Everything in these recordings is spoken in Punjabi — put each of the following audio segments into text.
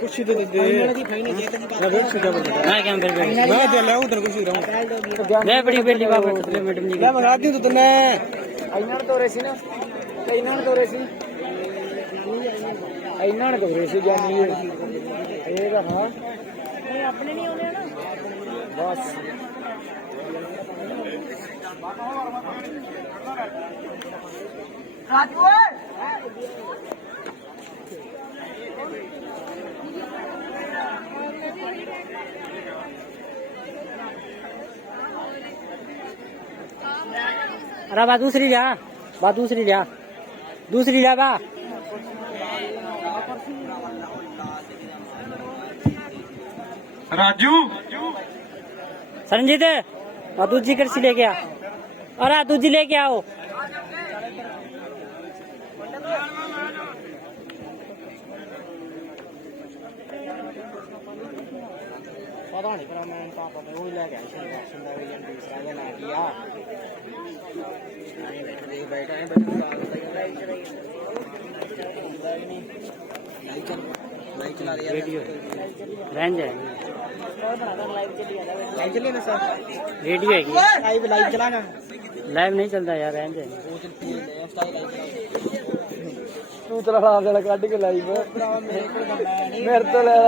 कुछ तो दे मैं क्या अंदर मैं चल उधर कुछ रहूं मैं बड़ी बेली बाबू मैडम जी मैं मंगा दी तो तूने आइनन तो रेसी ना आइनन तो रेसी आइनन तो रेसी जानी है ये का हां नहीं अपने नहीं होने ना बस राजू अरे बा दूसरी लिया दूसरी लिया बा राजू संजीत दूजी कर्सी लेके आ अरे दूजी लेके आओ पता नहीं पर मैं पापा ने वही लेके आया सुंदर विलियम दूसरा लेना किया बैठा है लाइव चला रही है रेडियो रहन जाए लाइव चलिए ना सर रेडियो है लाइव चलाना लाइव नहीं चलता यार रहन जाए तू चला जरा कट के लाइव मेरे तो ले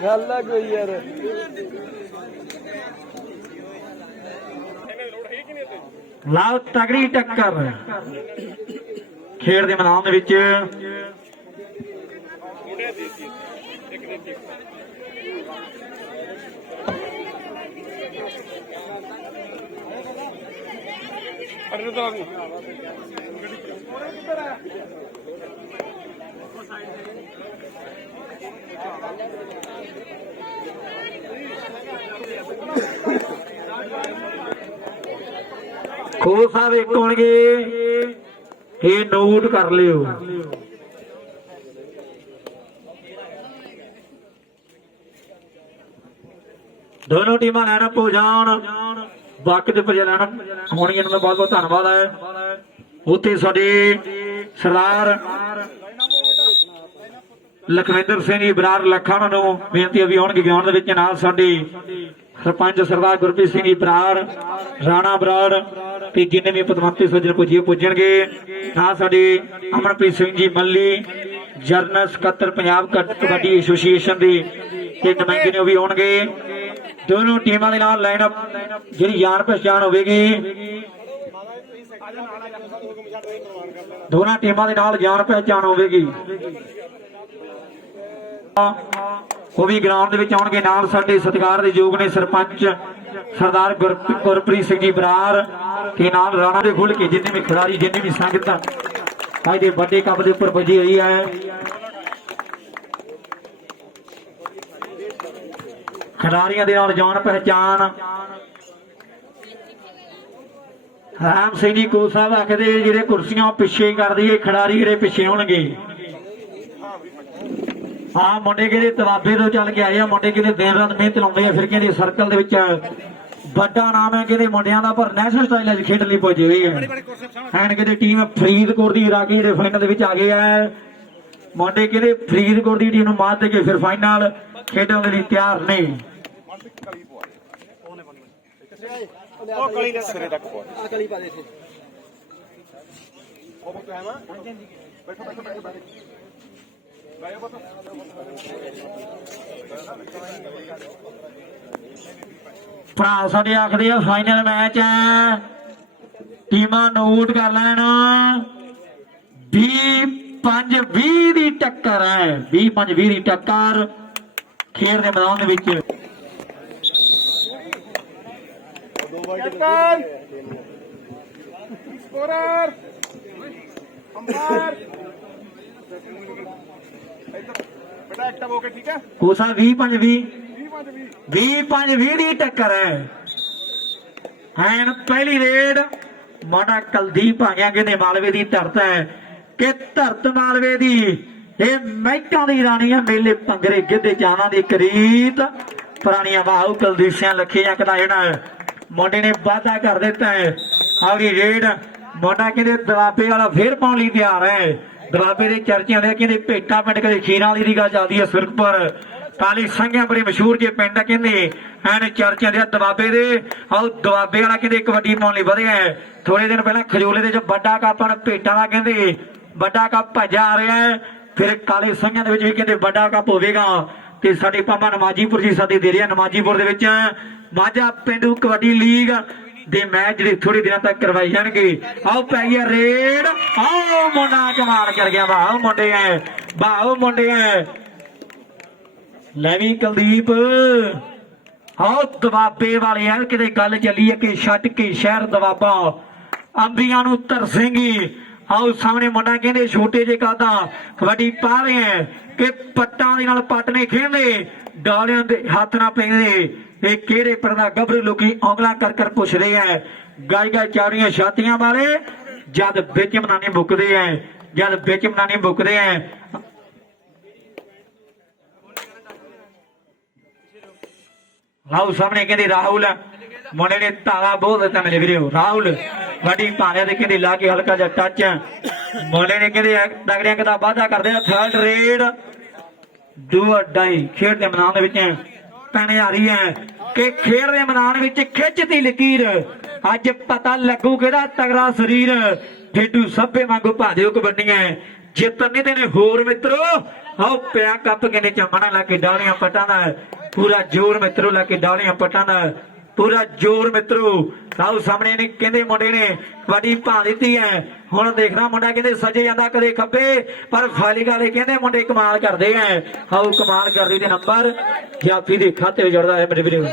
गल है कोई यार ਲਾਓ ਤਗੜੀ ਟੱਕਰ ਖੇਡ ਦੇ ਮੈਦਾਨ ਦੇ ਵਿੱਚ ਖੋ ਸਾਹਿਬ ਇੱਕ ਹੋਣਗੇ ਇਹ ਨੋਟ ਕਰ ਲਿਓ ਦੋਨੋਂ ਟੀਮਾਂ ਲੈਣਾ ਪੋ ਜਾਣ ਵਕਤ ਤੇ ਪਜਾ ਲੈਣਾ ਹੋਣੀ ਇਹਨਾਂ ਦਾ ਬਹੁਤ ਬਹੁਤ ਧੰਨਵਾਦ ਹੈ ਉੱਥੇ ਸਾਡੇ ਸਰਦਾਰ ਲਖਵਿੰਦਰ ਸਿੰਘ ਜੀ ਬਰਾੜ ਲੱਖਾਂ ਨੂੰ ਬੇਨਤੀ ਵੀ ਹੋਣਗੇ ਗਿਆਨ ਦੇ ਵਿੱਚ ਨਾਲ ਸਾਡੇ ਸਰਪੰਚ ਸਰਦਾਰ ਗੁਰਪ੍ਰੀਤ ਸਿੰਘ ਜੀ ਬਰਾੜ ਰਾਣਾ ਬਰਾੜ ਤੇ ਜਿੰਨੇ ਵੀ ਪਦਵੰਤੇ ਸੱਜਣ ਪੁੱਜਣਗੇ ਨਾਲ ਸਾਡੇ ਅਮਰਪ੍ਰੀਤ ਸਿੰਘ ਜੀ ਮੱਲੀ ਜਰਨਲ ਸਕੱਤਰ ਪੰਜਾਬ ਕਬੱਡੀ ਐਸੋਸੀਏਸ਼ਨ ਦੇ ਤੇ ਨੁਮਾਇੰਦੇ ਨੇ ਵੀ ਹੋਣਗੇ ਦੋਨੋਂ ਟੀਮਾਂ ਦੇ ਨਾਲ ਲਾਈਨ ਅਪ ਜਿਹੜੀ ਜਾਣ ਪਛਾਣ ਹੋਵੇਗੀ ਦੋਨਾਂ ਟੀਮਾਂ ਦੇ ਨਾਲ ਜਾਣ ਪਹਿਚਾਣ ਹੋਵੇਗੀ ਉਹ ਵੀ ਗਰਾਊਂਡ ਦੇ ਵਿੱਚ ਆਉਣਗੇ ਨਾਲ ਸਾਡੇ ਸਤਿਕਾਰ ਦੇ ਯੋਗ ਨੇ ਸਰਪੰਚ ਸਰਦਾਰ ਗੁਰਪ੍ਰੀਤ ਸਿੰਘ ਜੀ ਬਰਾੜ ਤੇ ਨਾਲ ਰਾਣਾ ਦੇ ਖੁੱਲ ਕੇ ਜਿੰਨੇ ਵੀ ਖਿਡਾਰੀ ਜਿੰਨੇ ਵੀ ਸੰਗਤ ਅੱਜ ਦੇ ਵੱਡੇ ਕੱਪ ਦੇ ਉੱਪਰ ਪੁੱਜੀ ਹੋਈ ਹੈ ਖਿਡਾਰੀਆਂ ਦੇ ਨਾਲ ਜਾਣ ਪਹਿਚਾਣ ਰਾਮ ਸਿੰਘ ਜੀ ਕੋ ਸਾਹਿਬ ਆਖਦੇ ਜਿਹੜੇ ਕੁਰਸੀਆਂ ਪਿੱਛੇ ਕਰ ਦਈਏ ਖਿਡਾਰੀ ਜਿਹੜੇ ਪਿੱਛੇ ਹੋਣਗੇ ਆ ਮੁੰਡੇ ਕਿਹਦੇ ਤਵਾਬੇ ਤੋਂ ਚੱਲ ਕੇ ਆਏ ਆ ਮੁੰਡੇ ਕਿਹਦੇ ਦਿਨ ਰਾਤ ਮਿਹਨਤ ਲਾਉਂਦੇ ਆ ਫਿਰ ਕਹਿੰਦੇ ਸਰਕਲ ਦੇ ਵਿੱਚ ਵੱਡਾ ਨਾਮ ਹੈ ਕਹਿੰਦੇ ਮੁੰਡਿਆਂ ਦਾ ਪਰ ਨੈਸ਼ਨਲ ਸਟਾਈਲ ਅੱਜ ਖੇਡਣ ਲਈ ਪਹੁੰਚੇ ਹੋਏ ਆ ਐਂਡ ਕਹਿੰਦੇ ਟੀਮ ਫਰੀਦਕੋਟ ਦੀ ਹਰਾ ਕੇ ਜਿਹੜੇ ਫਾਈਨਲ ਦੇ ਵਿੱਚ ਆ ਗਏ ਆ ਮੁੰਡੇ ਕਹਿੰਦੇ ਫਰੀਦਕੋਟ ਦੀ ਟੀਮ ਨੂੰ ਮਾਤ ਦੇ ਕੇ ਫਿਰ ਫਾਈਨਲ ਖੇਡਣ ਦੇ ਲਈ ਤਿਆਰ ਨੇ ਉਹ ਕਲੀ ਦੇ ਸਿਰੇ ਤੱਕ ਪਹੁੰਚ ਆ ਕਲੀ ਪਾ ਦੇ ਇੱਥੇ ਉਹ ਬੁੱਤ ਹੈ ਨਾ ਬੈਠੋ ਬੈਠੋ ਬੈਠੋ ਬੈਠੋ ਭਰਾ ਸਾਡੇ ਆਖਦੇ ਆ ਫਾਈਨਲ ਮੈਚ ਹੈ ਟੀਮਾਂ ਨੋਟ ਕਰ ਲੈਣ 20-5-20 ਦੀ ਟੱਕਰ ਹੈ 20-5-20 ਦੀ ਟੱਕਰ ਖੇਡ ਦੇ ਮੈਦਾਨ ਦੇ ਵਿੱਚ ਸਕੋਰਰ ਅੰਪਾਇਰ ਬੇਟਾ ਐਕਟਿਵ ਹੋ ਕੇ ਠੀਕ ਹੈ ਕੋਸਾ 20-5-20 20-5-20 ਦੀ ਟੱਕਰ ਹੈ ਐਨ ਪਹਿਲੀ ਰੇਡ ਮਾੜਾ ਕੁਲਦੀਪ ਆ ਗਿਆ ਕਹਿੰਦੇ ਮਾਲਵੇ ਦੀ ਧਰਤ ਹੈ ਕਿ ਧਰਤ ਮਾਲਵੇ ਦੀ ਇਹ ਮਹਿਕਾਂ ਦੀ ਰਾਣੀ ਹੈ ਮੇਲੇ ਭੰਗਰੇ ਗਿੱਧੇ ਜਾਵਾਂ ਦੀ ਕਰੀਤ ਪੁਰਾਣੀਆਂ ਬਾਹੂ ਕੁਲਦੀਪ ਸਿੰਘ ਲੱਖੇ ਜਾਂ ਕਦਾ ਜਿਹੜਾ ਮੁੰਡੇ ਨੇ ਵਾਅਦਾ ਕਰ ਦਿੱਤਾ ਹੈ ਆਪਣੀ ਰੇਡ ਮੁੰਡਾ ਕਹਿੰਦੇ ਦਵਾਬੇ ਵਾਲਾ ਫੇਰ ਪਾਉਣ ਲਈ ਤਿਆਰ ਹੈ ਦਵਾਬੇ ਦੇ ਚਰਚਿਆਂ ਦੇ ਕਹਿੰਦੇ ਭੇਟਾ ਪਿੰਡ ਕਦੇ ਖੀਰਾਂ ਵਾਲੀ ਦੀ ਗੱਲ ਚੱਲਦੀ ਹੈ ਸੁਰਖਪੁਰ ਕਾਲੀ ਸੰਘਿਆ ਬੜੇ ਮਸ਼ਹੂਰ ਜੇ ਪਿੰਡ ਕਹਿੰਦੇ ਐਨ ਚਰਚਿਆਂ ਦੇ ਦਵਾਬੇ ਦੇ ਆਹ ਦਵਾਬੇ ਵਾਲਾ ਕਹਿੰਦੇ ਕਬੱਡੀ ਪਾਉਣ ਲਈ ਵਧਿਆ ਹੈ ਥੋੜੇ ਦਿਨ ਪਹਿਲਾਂ ਖਜੋਲੇ ਦੇ ਚ ਵੱਡਾ ਕੱਪ ਭੇਟਾਂ ਦਾ ਕਹਿੰਦੇ ਵੱਡਾ ਕੱਪ ਭੱਜਾ ਆ ਰਿਹਾ ਹੈ ਫਿਰ ਕਾਲੇ ਸੰਘਿਆਂ ਦੇ ਵਿੱਚ ਵੀ ਕਹਿੰਦੇ ਵੱਡਾ ਕੱਪ ਹੋਵੇਗਾ ਤੇ ਸਾਡੇ ਪਾਪਾ ਨਮਾਜੀਪੁਰ ਜੀ ਸਾਡੇ ਦੇ ਰਿਹਾ ਨਮਾਜੀਪੁਰ ਦੇ ਵਿੱਚ ਮਾਝਾ ਪਿੰਡੂ ਕਬੱਡੀ ਲੀਗ ਦੇ ਮੈਚ ਜਿਹੜੇ ਥੋੜੇ ਦਿਨਾਂ ਤੱਕ ਕਰਵਾਏ ਜਾਣਗੇ ਆਓ ਪੈ ਗਿਆ ਰੇਡ ਆਓ ਮੁੰਡਾ ਕਮਾਲ ਕਰ ਗਿਆ ਵਾਹ ਮੁੰਡੇ ਐ ਵਾਹ ਮੁੰਡੇ ਐ ਲੈ ਵੀ ਕੁਲਦੀਪ ਆਓ ਦਵਾਬੇ ਵਾਲੇ ਆ ਕਿਤੇ ਗੱਲ ਚੱਲੀ ਹੈ ਕਿ ਛੱਡ ਕੇ ਸ਼ਹਿਰ ਦਵਾਬਾ ਅੰਬੀਆਂ ਨੂੰ ਤਰਸੇਂਗੀ ਆਓ ਸਾਹਮਣੇ ਮੁੰਡਾ ਕਹਿੰਦੇ ਛੋਟੇ ਜੇ ਕਾਦਾ ਕਬੱਡੀ ਪਾ ਰਹੇ ਐ ਕਿ ਪੱਟਾਂ ਦੇ ਨਾਲ ਪੱਟ ਨੇ ਖੇਡਦੇ ਡਾਲਿਆਂ ਦੇ ਹੱਥ ਨਾ ਪੈਂਦੇ ਇਹ ਕਿਹੜੇ ਪਰਦਾ ਗੱਭਰੂ ਲੋਕੀ ਔਂਗਲਾ ਕਰ ਪੁੱਛਦੇ ਐ ਗਾਇਗਾ ਚਾੜੀਆਂ ਛਾਤੀਆਂ ਵਾਲੇ ਜਦ ਵਿੱਚ ਮਨਾਨੇ ਮੁੱਕਦੇ ਐ ਜਦ ਵਿੱਚ ਮਨਾਨੇ ਮੁੱਕਦੇ ਐ ਆਓ ਸਾਹਮਣੇ ਕਹਿੰਦੇ ਰਾਹੁਲ ਮੁੰਡੇ ਨੇ ਤਾਲਾ ਬਹੁਤ ਦਿੱਤਾ ਮੇਰੇ ਵੀਰੋ ਰਾਹੁਲ ਵੱਡੀ ਭਾਰਿਆ ਦੇ ਕਹਿੰਦੇ ਲਾ ਕੇ ਹਲਕਾ ਜਿਹਾ ਟੱਚ ਮੁੰਡੇ ਨੇ ਕਹਿੰਦੇ ਤਗੜਿਆਂ ਦਾ ਵਾਅਦਾ ਕਰਦੇ ਆ ਥਰਡ ਰੇਡ ਦੂਆ ਡਾਈ ਖੇਡ ਦੇ ਮੈਦਾਨ ਦੇ ਵਿੱਚ ਪੈਣੇ ਆ ਰਹੀ ਹੈ ਕਿ ਖੇਡ ਦੇ ਮੈਦਾਨ ਵਿੱਚ ਖਿੱਚਦੀ ਲਕੀਰ ਅੱਜ ਪਤਾ ਲੱਗੂ ਕਿਹੜਾ ਤਗੜਾ ਸਰੀਰ ਜੇਡੂ ਸੱਭੇ ਵਾਂਗੂ ਭਾਜਿਓ ਕਬੱਡੀਆਂ ਜਿੱਤਣੇ ਤੇ ਨੇ ਹੋਰ ਮਿੱਤਰੋ ਆਓ ਪਿਆ ਕੱਪ ਕਿਨੇ ਚਮਣਾ ਲਾ ਕੇ ਡਾਲੀਆਂ ਪਟਾਂ ਦਾ ਪੂਰਾ ਜ਼ੋਰ ਮਿੱਤਰੋ ਲਾ ਕੇ ਡਾਲੀਆਂ ਪਟਾਂ ਦਾ ਪੂਰਾ ਜ਼ੋਰ ਮਿੱਤਰੋ ਆਓ ਸਾਹਮਣੇ ਨੇ ਕਹਿੰਦੇ ਮੁੰਡੇ ਨੇ ਕਬੱਡੀ ਪਾ ਦਿੱਤੀ ਹੈ ਹੁਣ ਦੇਖਣਾ ਮੁੰਡਾ ਕਹਿੰਦੇ ਸੱਜੇ ਜਾਂਦਾ ਕਦੇ ਖੱਬੇ ਪਰ ਫਾਲੀ ਵਾਲੇ ਕਹਿੰਦੇ ਮੁੰਡੇ ਕਮਾਲ ਕਰਦੇ ਐ ਆਓ ਕਮਾਲ ਕਰਦੇ ਦੇ ਨੰਬਰ ਜਾਫੀ ਦੇ ਖਾਤੇ ਵਿੱਚ ਜੁੜਦਾ ਹੈ ਮੇਰੇ ਵੀਰੋ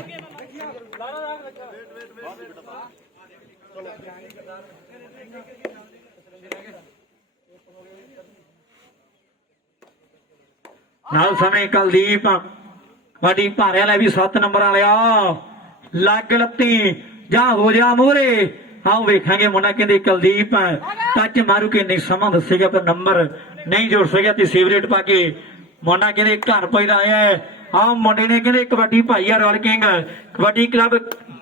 ਨਾਲ ਸਮੇਂ ਕੁਲਦੀਪ ਕਬੱਡੀ ਭਾਰਿਆ ਲੈ ਵੀ 7 ਨੰਬਰ ਵਾਲਿਆ ਲੱਗ ਲੱਤੀ ਜਾਂ ਹੋ ਜਾ ਮੂਹਰੇ ਆਓ ਵੇਖਾਂਗੇ ਮੁੰਡਾ ਕਹਿੰਦੇ ਕੁਲਦੀਪ ਟੱਚ ਮਾਰੂ ਕੇ ਨਹੀਂ ਸਮਾਂ ਦੱਸੇਗਾ ਪਰ ਨੰਬਰ ਨਹੀਂ ਜੋੜ ਸਕਿਆ ਤੇ ਸੇਵਰੇਟ ਪਾ ਕੇ ਮੁੰਡਾ ਕਹਿੰਦੇ ਘਰ ਪੈਦਾ ਆਇਆ ਆਹ ਮੁੰਡੇ ਨੇ ਕਹਿੰਦੇ ਕਬੱਡੀ ਭਾਈ ਆ royal king kabaddi club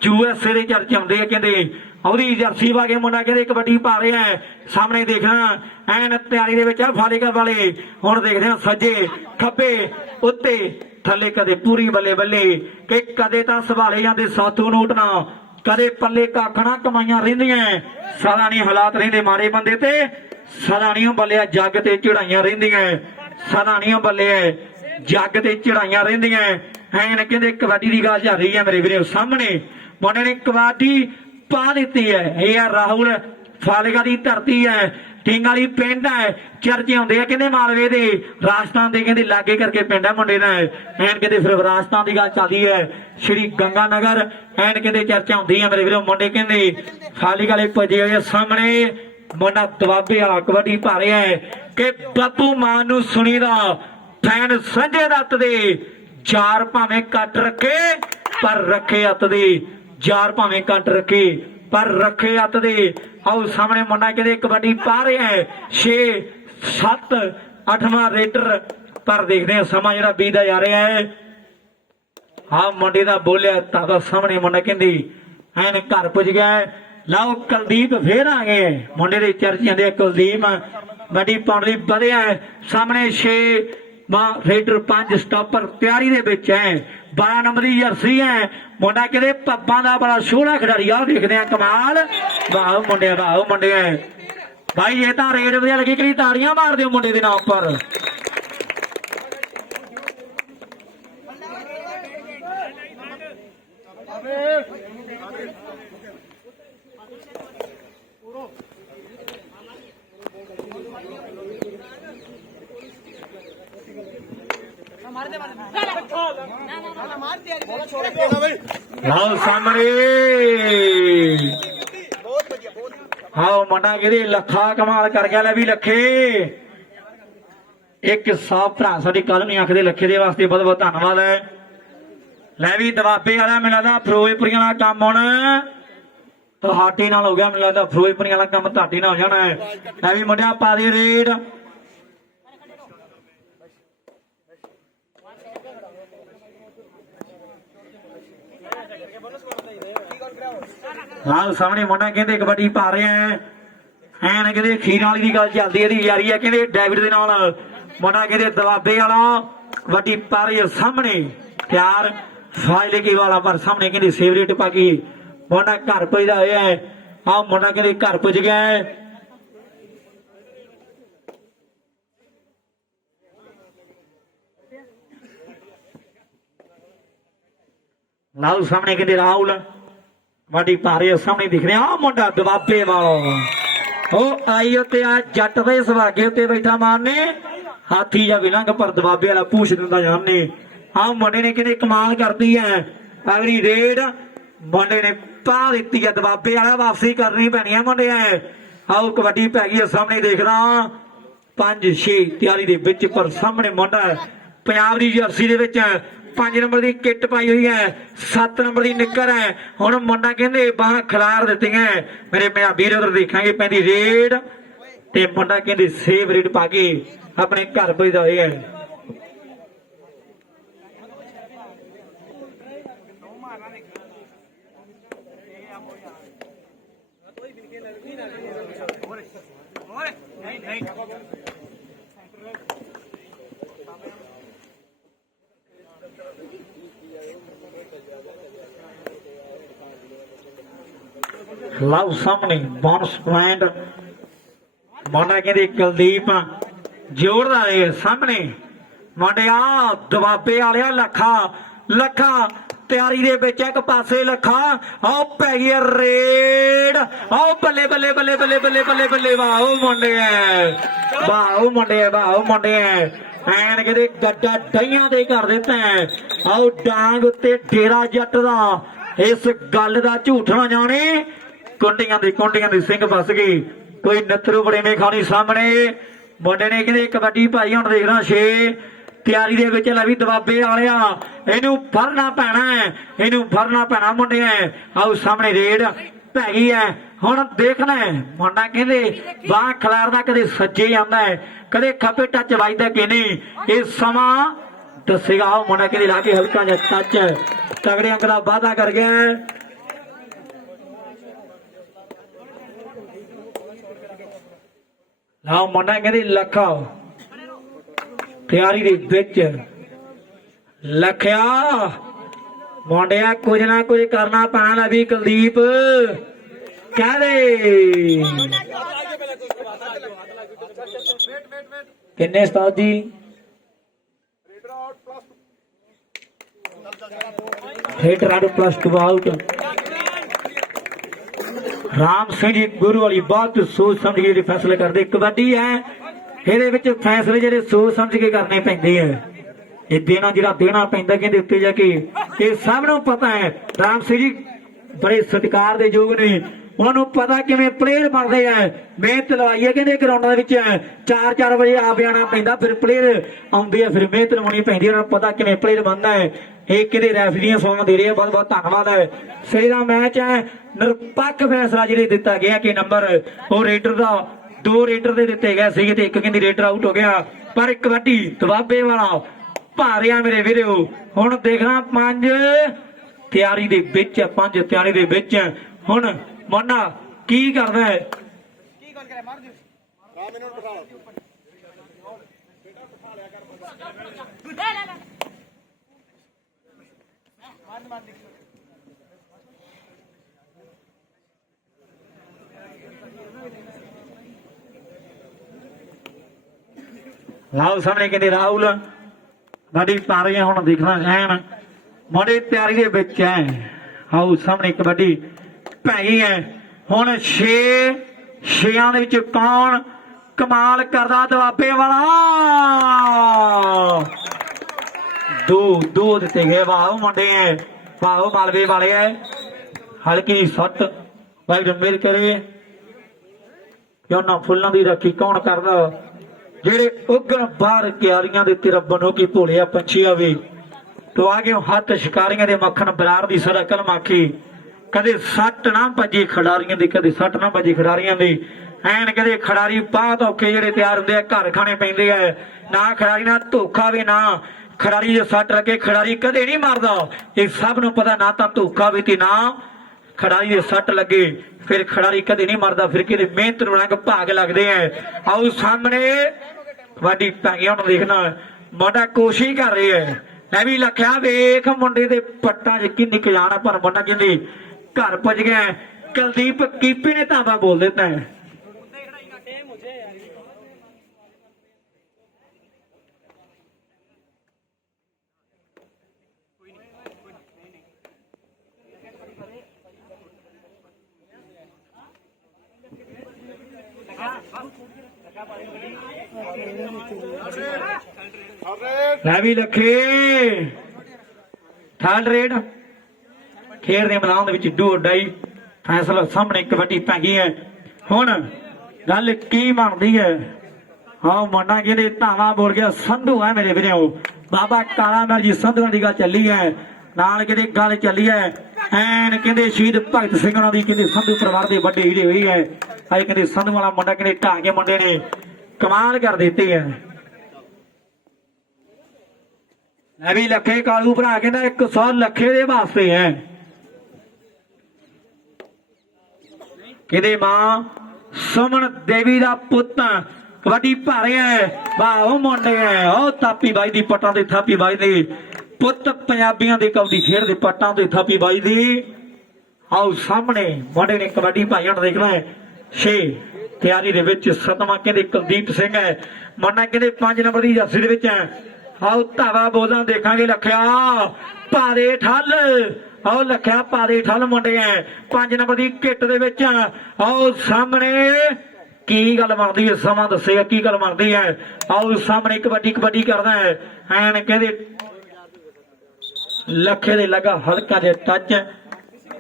USA ਦੇ ਚਰਚ ਆਉਂਦੇ ਆ ਕਹਿੰਦੇ ਉਹਦੀ ਜਰਸੀ ਪਾ ਕੇ ਮੁੰਡਾ ਕਹਿੰਦੇ ਕਬੱਡੀ ਪਾ ਰਿਹਾ ਸਾਹਮਣੇ ਦੇਖਣਾ ਐਨ ਤਿਆਰੀ ਦੇ ਵਿੱਚ ਆ ਫਾਲੀਕਲ ਵਾਲੇ ਹੁਣ ਦੇਖਦੇ ਆ ਸੱਜੇ ਖੱਬੇ ਉੱਤੇ ਥੱਲੇ ਕਦੇ ਪੂਰੀ ਬੱਲੇ ਬੱਲੇ ਕਿ ਕਦੇ ਤਾਂ ਸੰਭਾਲੇ ਜਾਂਦੇ ਸਾਥੂ ਨੋਟ ਨਾ ਕਦੇ ਪੱਲੇ ਕਾਖਣਾ ਕਮਾਈਆਂ ਰਹਿੰਦੀਆਂ ਸਦਾ ਨਹੀਂ ਹਾਲਾਤ ਰਹਿੰਦੇ ਮਾਰੇ ਬੰਦੇ ਤੇ ਸਦਾ ਨਹੀਂ ਬੱਲਿਆ ਜੱਗ ਤੇ ਚੜਾਈਆਂ ਰਹਿੰਦੀਆਂ ਸਦਾ ਨਹੀਂ ਬੱਲੇ ਜੱਗ ਤੇ ਚੜਾਈਆਂ ਰਹਿੰਦੀਆਂ ਐਨ ਕਹਿੰਦੇ ਕਬੱਡੀ ਦੀ ਗੱਲ ਚੱਲ ਰਹੀ ਹੈ ਮੇਰੇ ਵੀਰੋ ਸਾਹਮਣੇ ਮੁੰਡੇ ਨੇ ਕਬੱਡੀ ਪਾ ਦਿੱਤੀ ਹੈ ਇਹ ਆ ਰਾਹੁਲ ਫਾਲਿਕਾ ਦੀ ਧਰਤੀ ਹੈ ਟਿੰਗ ਵਾਲੀ ਪਿੰਡ ਹੈ ਚਰਚੇ ਹੁੰਦੇ ਆ ਕਹਿੰਦੇ ਮਾਲਵੇ ਦੇ ਰਾਜਸਥਾਨ ਦੇ ਕਹਿੰਦੇ ਲਾਗੇ ਕਰਕੇ ਪਿੰਡ ਹੈ ਮੁੰਡੇ ਦਾ ਐਨ ਕਹਿੰਦੇ ਫਿਰ ਰਾਜਸਥਾਨ ਦੀ ਗੱਲ ਚੱਲਦੀ ਹੈ ਸ਼੍ਰੀ ਗੰਗਾ ਨਗਰ ਐਨ ਕਹਿੰਦੇ ਚਰਚਾ ਹੁੰਦੀ ਹੈ ਮੇਰੇ ਵੀਰੋ ਮੁੰਡੇ ਕਹਿੰਦੇ ਫਾਲਿਕਾ ਵਾਲੇ ਭੱਜੇ ਹੋਏ ਸਾਹਮਣੇ ਮੁੰਡਾ ਦਵਾਬੇ ਵਾਲਾ ਕਬੱਡੀ ਪਾ ਰਿਹਾ ਹੈ ਕਿ ਬੱਬੂ ਮਾਨ ਨੂੰ ਸੁਣੀਦਾ ਫੈਨ ਸੰਜੇ ਦੱਤ ਦੇ ਯਾਰ ਭਾਵੇਂ ਕੱਟ ਰੱਖੇ ਪਰ ਰੱਖੇ ਹੱਥ ਦੇ ਯਾਰ ਭਾਵੇਂ ਕੱਟ ਰੱਖੇ ਪਰ ਰੱਖੇ ਹੱਥ ਦੇ ਆਓ ਸਾਹਮਣੇ ਮੁੰਡਾ ਕਹਿੰਦੇ ਕਬੱਡੀ ਪਾ ਰਿਹਾ ਹੈ 6 7 8ਵਾਂ ਰੇਡਰ ਪਰ ਦੇਖਦੇ ਆ ਸਮਾਂ ਜਿਹੜਾ ਬੀਤਦਾ ਜਾ ਰਿਹਾ ਹੈ ਆ ਮੁੰਡੇ ਦਾ ਬੋਲਿਆ ਤਾਂ ਸਾਹਮਣੇ ਮੁੰਡਾ ਕਹਿੰਦੀ ਐਨ ਘਰ ਪੁੱਜ ਗਿਆ ਲਓ ਕੁਲਦੀਪ ਫੇਰ ਆ ਗਏ ਮੁੰਡੇ ਦੇ ਚਰਚਿਆਂ ਦੇ ਕੁਲਦੀਪ ਕਬੱਡੀ ਪਾਉਣ ਲਈ ਵਧਿਆ ਸਾਹਮਣੇ 6 ਰੇਡਰ 5 ਸਟਾਪਰ ਤਿਆਰੀ ਦੇ ਵਿੱਚ ਹੈ 12 ਨੰਬਰ ਦੀ ਜਰਸੀ ਹੈ ਮੁੰਡਾ ਕਹਿੰਦੇ ਪੱਬਾਂ ਦਾ ਬੜਾ ਸੋਹਣਾ ਖਿਡਾਰੀ ਆ ਦੇਖਦੇ ਆ ਕਮਾਲ ਵਾਹ ਮੁੰਡੇ ਭਾਈ ਇਹ ਤਾਂ ਰੇਡ ਵਧੀਆ ਲੱਗੀ ਕਿ ਤਾੜੀਆਂ ਮਾਰ ਦਿਓ ਮੁੰਡੇ ਦੇ ਨਾਮ ਉੱਪਰ ਲਓ ਸਾਹਮਣੇ ਹਾਂ ਮੁੰਡਾ ਕਹਿੰਦੇ ਲੱਖਾ ਕਮਾਲ ਕਰ ਗਿਆ ਲੈ ਵੀ ਲੱਖੇ ਇੱਕ ਸਾਫ ਭਰਾ ਸਾਡੀ ਕੱਲ ਨਹੀਂ ਆਖਦੇ ਲੱਖੇ ਦੇ ਵਾਸਤੇ ਬਹੁਤ ਬਹੁਤ ਧੰਨਵਾਦ ਹੈ ਲੈ ਵੀ ਦਵਾਬੇ ਵਾਲਾ ਮੈਨੂੰ ਲੱਗਦਾ ਫਿਰੋਜ਼ਪੁਰੀਆਂ ਵਾਲਾ ਕੰਮ ਹੁਣ ਤੁਹਾਡੇ ਨਾਲ ਹੋ ਗਿਆ ਮੈਨੂੰ ਲੱਗਦਾ ਫਿਰੋਜ਼ਪੁਰੀਆਂ ਵਾਲਾ ਕੰਮ ਤੁਹਾਡੇ ਨਾਲ ਹੋ ਜਾਣਾ ਲੈ ਵੀ ਮੁੰਡਿਆ ਪਾ ਦੇ ਰੇਡ ਨਾਲ ਸਾਹਮਣੇ ਮੁੰਡਾ ਕਹਿੰਦੇ ਕਬੱਡੀ ਪਾ ਰਿਹਾ ਹੈ ਐਨ ਕਹਿੰਦੇ ਖੀਰਾਂ ਵਾਲੀ ਦੀ ਗੱਲ ਚੱਲਦੀ ਇਹਦੀ ਯਾਰੀ ਹੈ ਕਹਿੰਦੇ ਡੈਵਿਡ ਦੇ ਨਾਲ ਮੁੰਡਾ ਕਹਿੰਦੇ ਦਵਾਬੇ ਵਾਲਾ ਕਬੱਡੀ ਪਾ ਰਹੀ ਹੈ ਸਾਹਮਣੇ ਤਿਆਰ ਫਾਇਲਕੀ ਵਾਲਾ ਪਰ ਸਾਹਮਣੇ ਕਹਿੰਦੇ ਸੇਵਰੇਟ ਪਾ ਕੇ ਮੁੰਡਾ ਘਰ ਪੁੱਜਦਾ ਹੋਇਆ ਹੈ ਆਹ ਮੁੰਡਾ ਕਹਿੰਦੇ ਘਰ ਪੁੱਜ ਗਿਆ ਹੈ ਨਾਲ ਸਾਹਮਣੇ ਕਹਿੰਦੇ ਰਾਹੁਲ ਵਾਡੀ ਭਾਰੇ ਸਾਹਮਣੇ ਦਿਖ ਰਿਹਾ ਆ ਮੁੰਡਾ ਦਬਾਬੇ ਵਾਲਾ ਉਹ ਆਈ ਉੱਤੇ ਆ ਜੱਟ ਦੇ ਸੁਹਾਗੇ ਉੱਤੇ ਬੈਠਾ ਮਾਰਨੇ ਹਾਥੀ ਜਾਂ ਵਿਲੰਗ ਪਰ ਦਬਾਬੇ ਵਾਲਾ ਪੂਛ ਦਿੰਦਾ ਜਾਨੇ ਆ ਮੁੰਡੇ ਨੇ ਕਹਿੰਦੇ ਕਮਾਲ ਕਰਦੀ ਹੈ ਅਗਲੀ ਰੇਡ ਮੁੰਡੇ ਨੇ ਪਾ ਦਿੱਤੀ ਹੈ ਦਬਾਬੇ ਵਾਲਾ ਵਾਪਸੀ ਕਰਨੀ ਪੈਣੀ ਹੈ ਮੁੰਡੇ ਆਓ ਕਬੱਡੀ ਪੈ ਗਈ ਸਾਹਮਣੇ ਦੇਖਦਾ 5-6 ਤਿਆਰੀ ਦੇ ਵਿੱਚ ਪਰ ਸਾਹਮਣੇ ਮੁੰਡਾ ਪੰਜਾਬ ਦੀ ਜਰਸੀ ਦੇ ਵਿੱਚ 5 ਨੰਬਰ ਦੀ ਕਿੱਟ ਪਾਈ ਹੋਈ ਹੈ 7 ਨੰਬਰ ਦੀ ਨਿੱਕਰ ਹੈ ਹੁਣ ਮੁੰਡਾ ਕਹਿੰਦੇ ਬਾਹਾਂ ਖਿਲਾਰ ਦਿੱਤੀਆਂ ਮੇਰੇ ਪੰਜਾਬੀ ਉਧਰ ਦੇਖਾਂਗੇ ਪੈਂਦੀ ਰੇਡ ਤੇ ਮੁੰਡਾ ਕਹਿੰਦੇ ਸੇਵ ਰੇਡ ਪਾ ਕੇ ਆਪਣੇ ਘਰ ਪੁੱਜਦਾ ਹੋਇਆ ਲਵ ਸਾਹਮਣੇ ਬੋਨਸ ਪੁਆਇੰਟ ਮੁੰਡਾ ਕਹਿੰਦੇ ਕੁਲਦੀਪ ਜੋੜਦਾ ਏ ਸਾਹਮਣੇ ਮੁੰਡਿਆ ਦਬਾਬੇ ਵਾਲਿਆ ਲੱਖਾ ਤਿਆਰੀ ਦੇ ਵਿੱਚ ਇੱਕ ਪਾਸੇ ਲੱਖਾ ਆਹ ਪੈ ਗਈ ਰੇਡ ਆਹ ਬੱਲੇ ਬੱਲੇ ਬੱਲੇ ਬੱਲੇ ਬੱਲੇ ਬੱਲੇ ਬੱਲੇ ਵਾਹ ਮੁੰਡੇ ਐਨ ਕਹਿੰਦੇ ਗੱਡਾ ਡਈਆਂ ਦੇ ਕਰ ਦਿੱਤਾ ਆਹ ਡਾਂਗ ਉੱਤੇ ਡੇਰਾ ਜੱਟ ਦਾ ਇਸ ਗੱਲ ਦਾ ਝੂਠ ਨਾ ਜਾਣੇ ਕੁੰਡੀਆਂ ਦੇ ਸਿੰਘ ਫਸ ਗਈ ਕੋਈ ਨੱਥਰੂ ਬੜੇਵੇਂ ਖਾਣੀ ਸਾਹਮਣੇ ਮੁੰਡੇ ਨੇ ਕਹਿੰਦੇ ਕਬੱਡੀ ਭਾਈ ਹੁਣ ਦੇਖਦਾ 6 ਤਿਆਰੀ ਦੇ ਵਿੱਚ ਲੈ ਵੀ ਦਬਾਬੇ ਵਾਲਿਆ ਇਹਨੂੰ ਫੜਨਾ ਪੈਣਾ ਮੁੰਡੇ ਆਓ ਸਾਹਮਣੇ ਰੇਡ ਪੈ ਗਈ ਹੈ ਹੁਣ ਦੇਖਣਾ ਮੁੰਡਾ ਕਹਿੰਦੇ ਬਾਹ ਖਿਲਾਰਦਾ ਕਦੇ ਸੱਜੇ ਜਾਂਦਾ ਕਦੇ ਖੱਬੇ ਟੱਚ ਵੱਜਦਾ ਕਿ ਨਹੀਂ ਇਹ ਸਮਾਂ ਦੱਸੇਗਾ ਉਹ ਮੁੰਡਾ ਕਹਿੰਦੇ ਲਾ ਕੇ ਹਲਕਾ ਜਿਹਾ ਟੱਚ ਤਗੜੇ ਅੰਕ ਦਾ ਵਾਅਦਾ ਕਰ ਗਿਆ ਲਓ ਮੁੰਡਾ ਕਹਿੰਦੇ ਲੱਖਾ ਤਿਆਰੀ ਦੇ ਵਿੱਚ ਲੱਖਿਆ ਮੁੰਡਿਆ ਕੁਝ ਨਾ ਕੁਝ ਕਰਨਾ ਪੈਣਾ ਵੀ ਕੁਲਦੀਪ ਕਹਦੇ ਕਿੰਨੇ ਉਸਤਾਦ ਜੀ हेटर आउट +2 आउट राम सिंह जी गुरु वाली बहुत सोच समझ के फैसले करते कबड्डी है ये फैसले जो सोच समझ के करने पैंदे है ये देना पैंदा कहते उत्ते जाके ये सब नूं पता है राम सिंह जी बड़े सत्कार दे योग ने उन्होंने पता किवें प्लेयर बनते हैं मेहनत लवाई है कहते ग्राउंड 4 बजे आ जाना पैंदा फिर प्लेयर आउंदे है फिर मेहनत लवानी पैंदी उन्होंने पता किवें प्लेयर बनता है एक कि रैफरियां सौं दे रही है बहुत बहुत धन्यवाद है सही का मैच है निरपक्ष फैसला जो दिता गया कि नंबर वो रेडर का 2 रेडर दे दिते गए थे एक कहती रेडर आउट हो गया पर कबड्डी दबाबे वाला भारिया मेरे वीरो हुण देखना 5 तैयारी दे विच 5 तैयारी दे विच हुण मुंडा की करदा है लाओ सामने कहते राहुल कबड्डी पा रही है हुण देखना ऐन मुंडे तैयारी दे विच है आओ सामने कबड्डी पै गई है हुण 6 दे विच कौन कमाल करदा दबाबे वाला दो दिते गए वाह मुंडे है वाह मालवे वाले है हल्की सट भाई मिल करे क्यों फुलों की राखी कौन करदा जेड़े उगन बाहर क्यारियां दे ते रब नोकी भोलिया पंछिया भी तो आ गए हथ शिकारियां दे मक्खन बरार दी सदा कलम आखी कदे सट ना बजे खिडारियां दी कदे सट ना बजे खिडारियां दी ऐन कदे खिडारी बहुत औखे जेड़े तैयार हुंदे आ घर खाने पैंदे आ ना खिडारी ना धोखा भी ना खिडारी जो सट लगे खिडारी कदे नहीं मारदा ये सब नूं पता ना तां धोखा भी ते ना खिडारी दे सट लगे फिर खिडारी कदे नहीं मरदा फिर किहदी मेहनत नूं रंग भाग लगदे हैं। आओ सामने कबड्डी पै गई हुण देखना मुंडा कोशिश कर रहा है। मैं भी लख्या वेख मुंडे दे पट्टां च किन्नी क जान पर मुंडा कहंदी घर पुज गया। कुलदीप कीपी ने धावा बोल देता है। मैं भी लखे थर्ड रेड खेड के मैदान में डो डाई फैसला सामने कबड्डी पै गई है। हुण गल की बनती है। हाँ मुंडा कहते धावा बोल गया संधू है मेरे वीरों बाबा काला मल जी संधुआं की गल चली है नाल कहते गल चली है एन कहते शहीद भगत सिंह की कहते संधू परिवार के बड़े हीरे हुई है। अज कहते संधू वाला मुंडा कहते ढा के मुंडे ने कमाल कर देती है। मैं भी लखे कालू भरा कहना 100 लखे दे वास्ते है कहते मां सुमन देवी का पुत कबड्डी भारे है वाह वो मुंडे है ओ थापी बाई दी पट्टां ते थापी बाई दी पुत पंजाबियां दी कबड्डी खेड दे पट्टां ते थापी बाई दी। आओ सामने मुंडे ने कबड्डी भाई हट देखना है 6 तैयारी दे विच 7वां कहते कुलदीप सिंह है मुंडा कहते 5 नंबर की जर्सी दे विच है। आओ धावा बोलदा देखांगे लख्या पारे ठल आओ लख्या पारे ठल मुंडे है 5 नंबर की किट दे विच। आओ सामने की गल बनदी है समा दसेगा की गल बनदी है। आओ सामने कबड्डी कबड्डी करदा है एन कहंदे लखे दे लगा हल्का जे टच।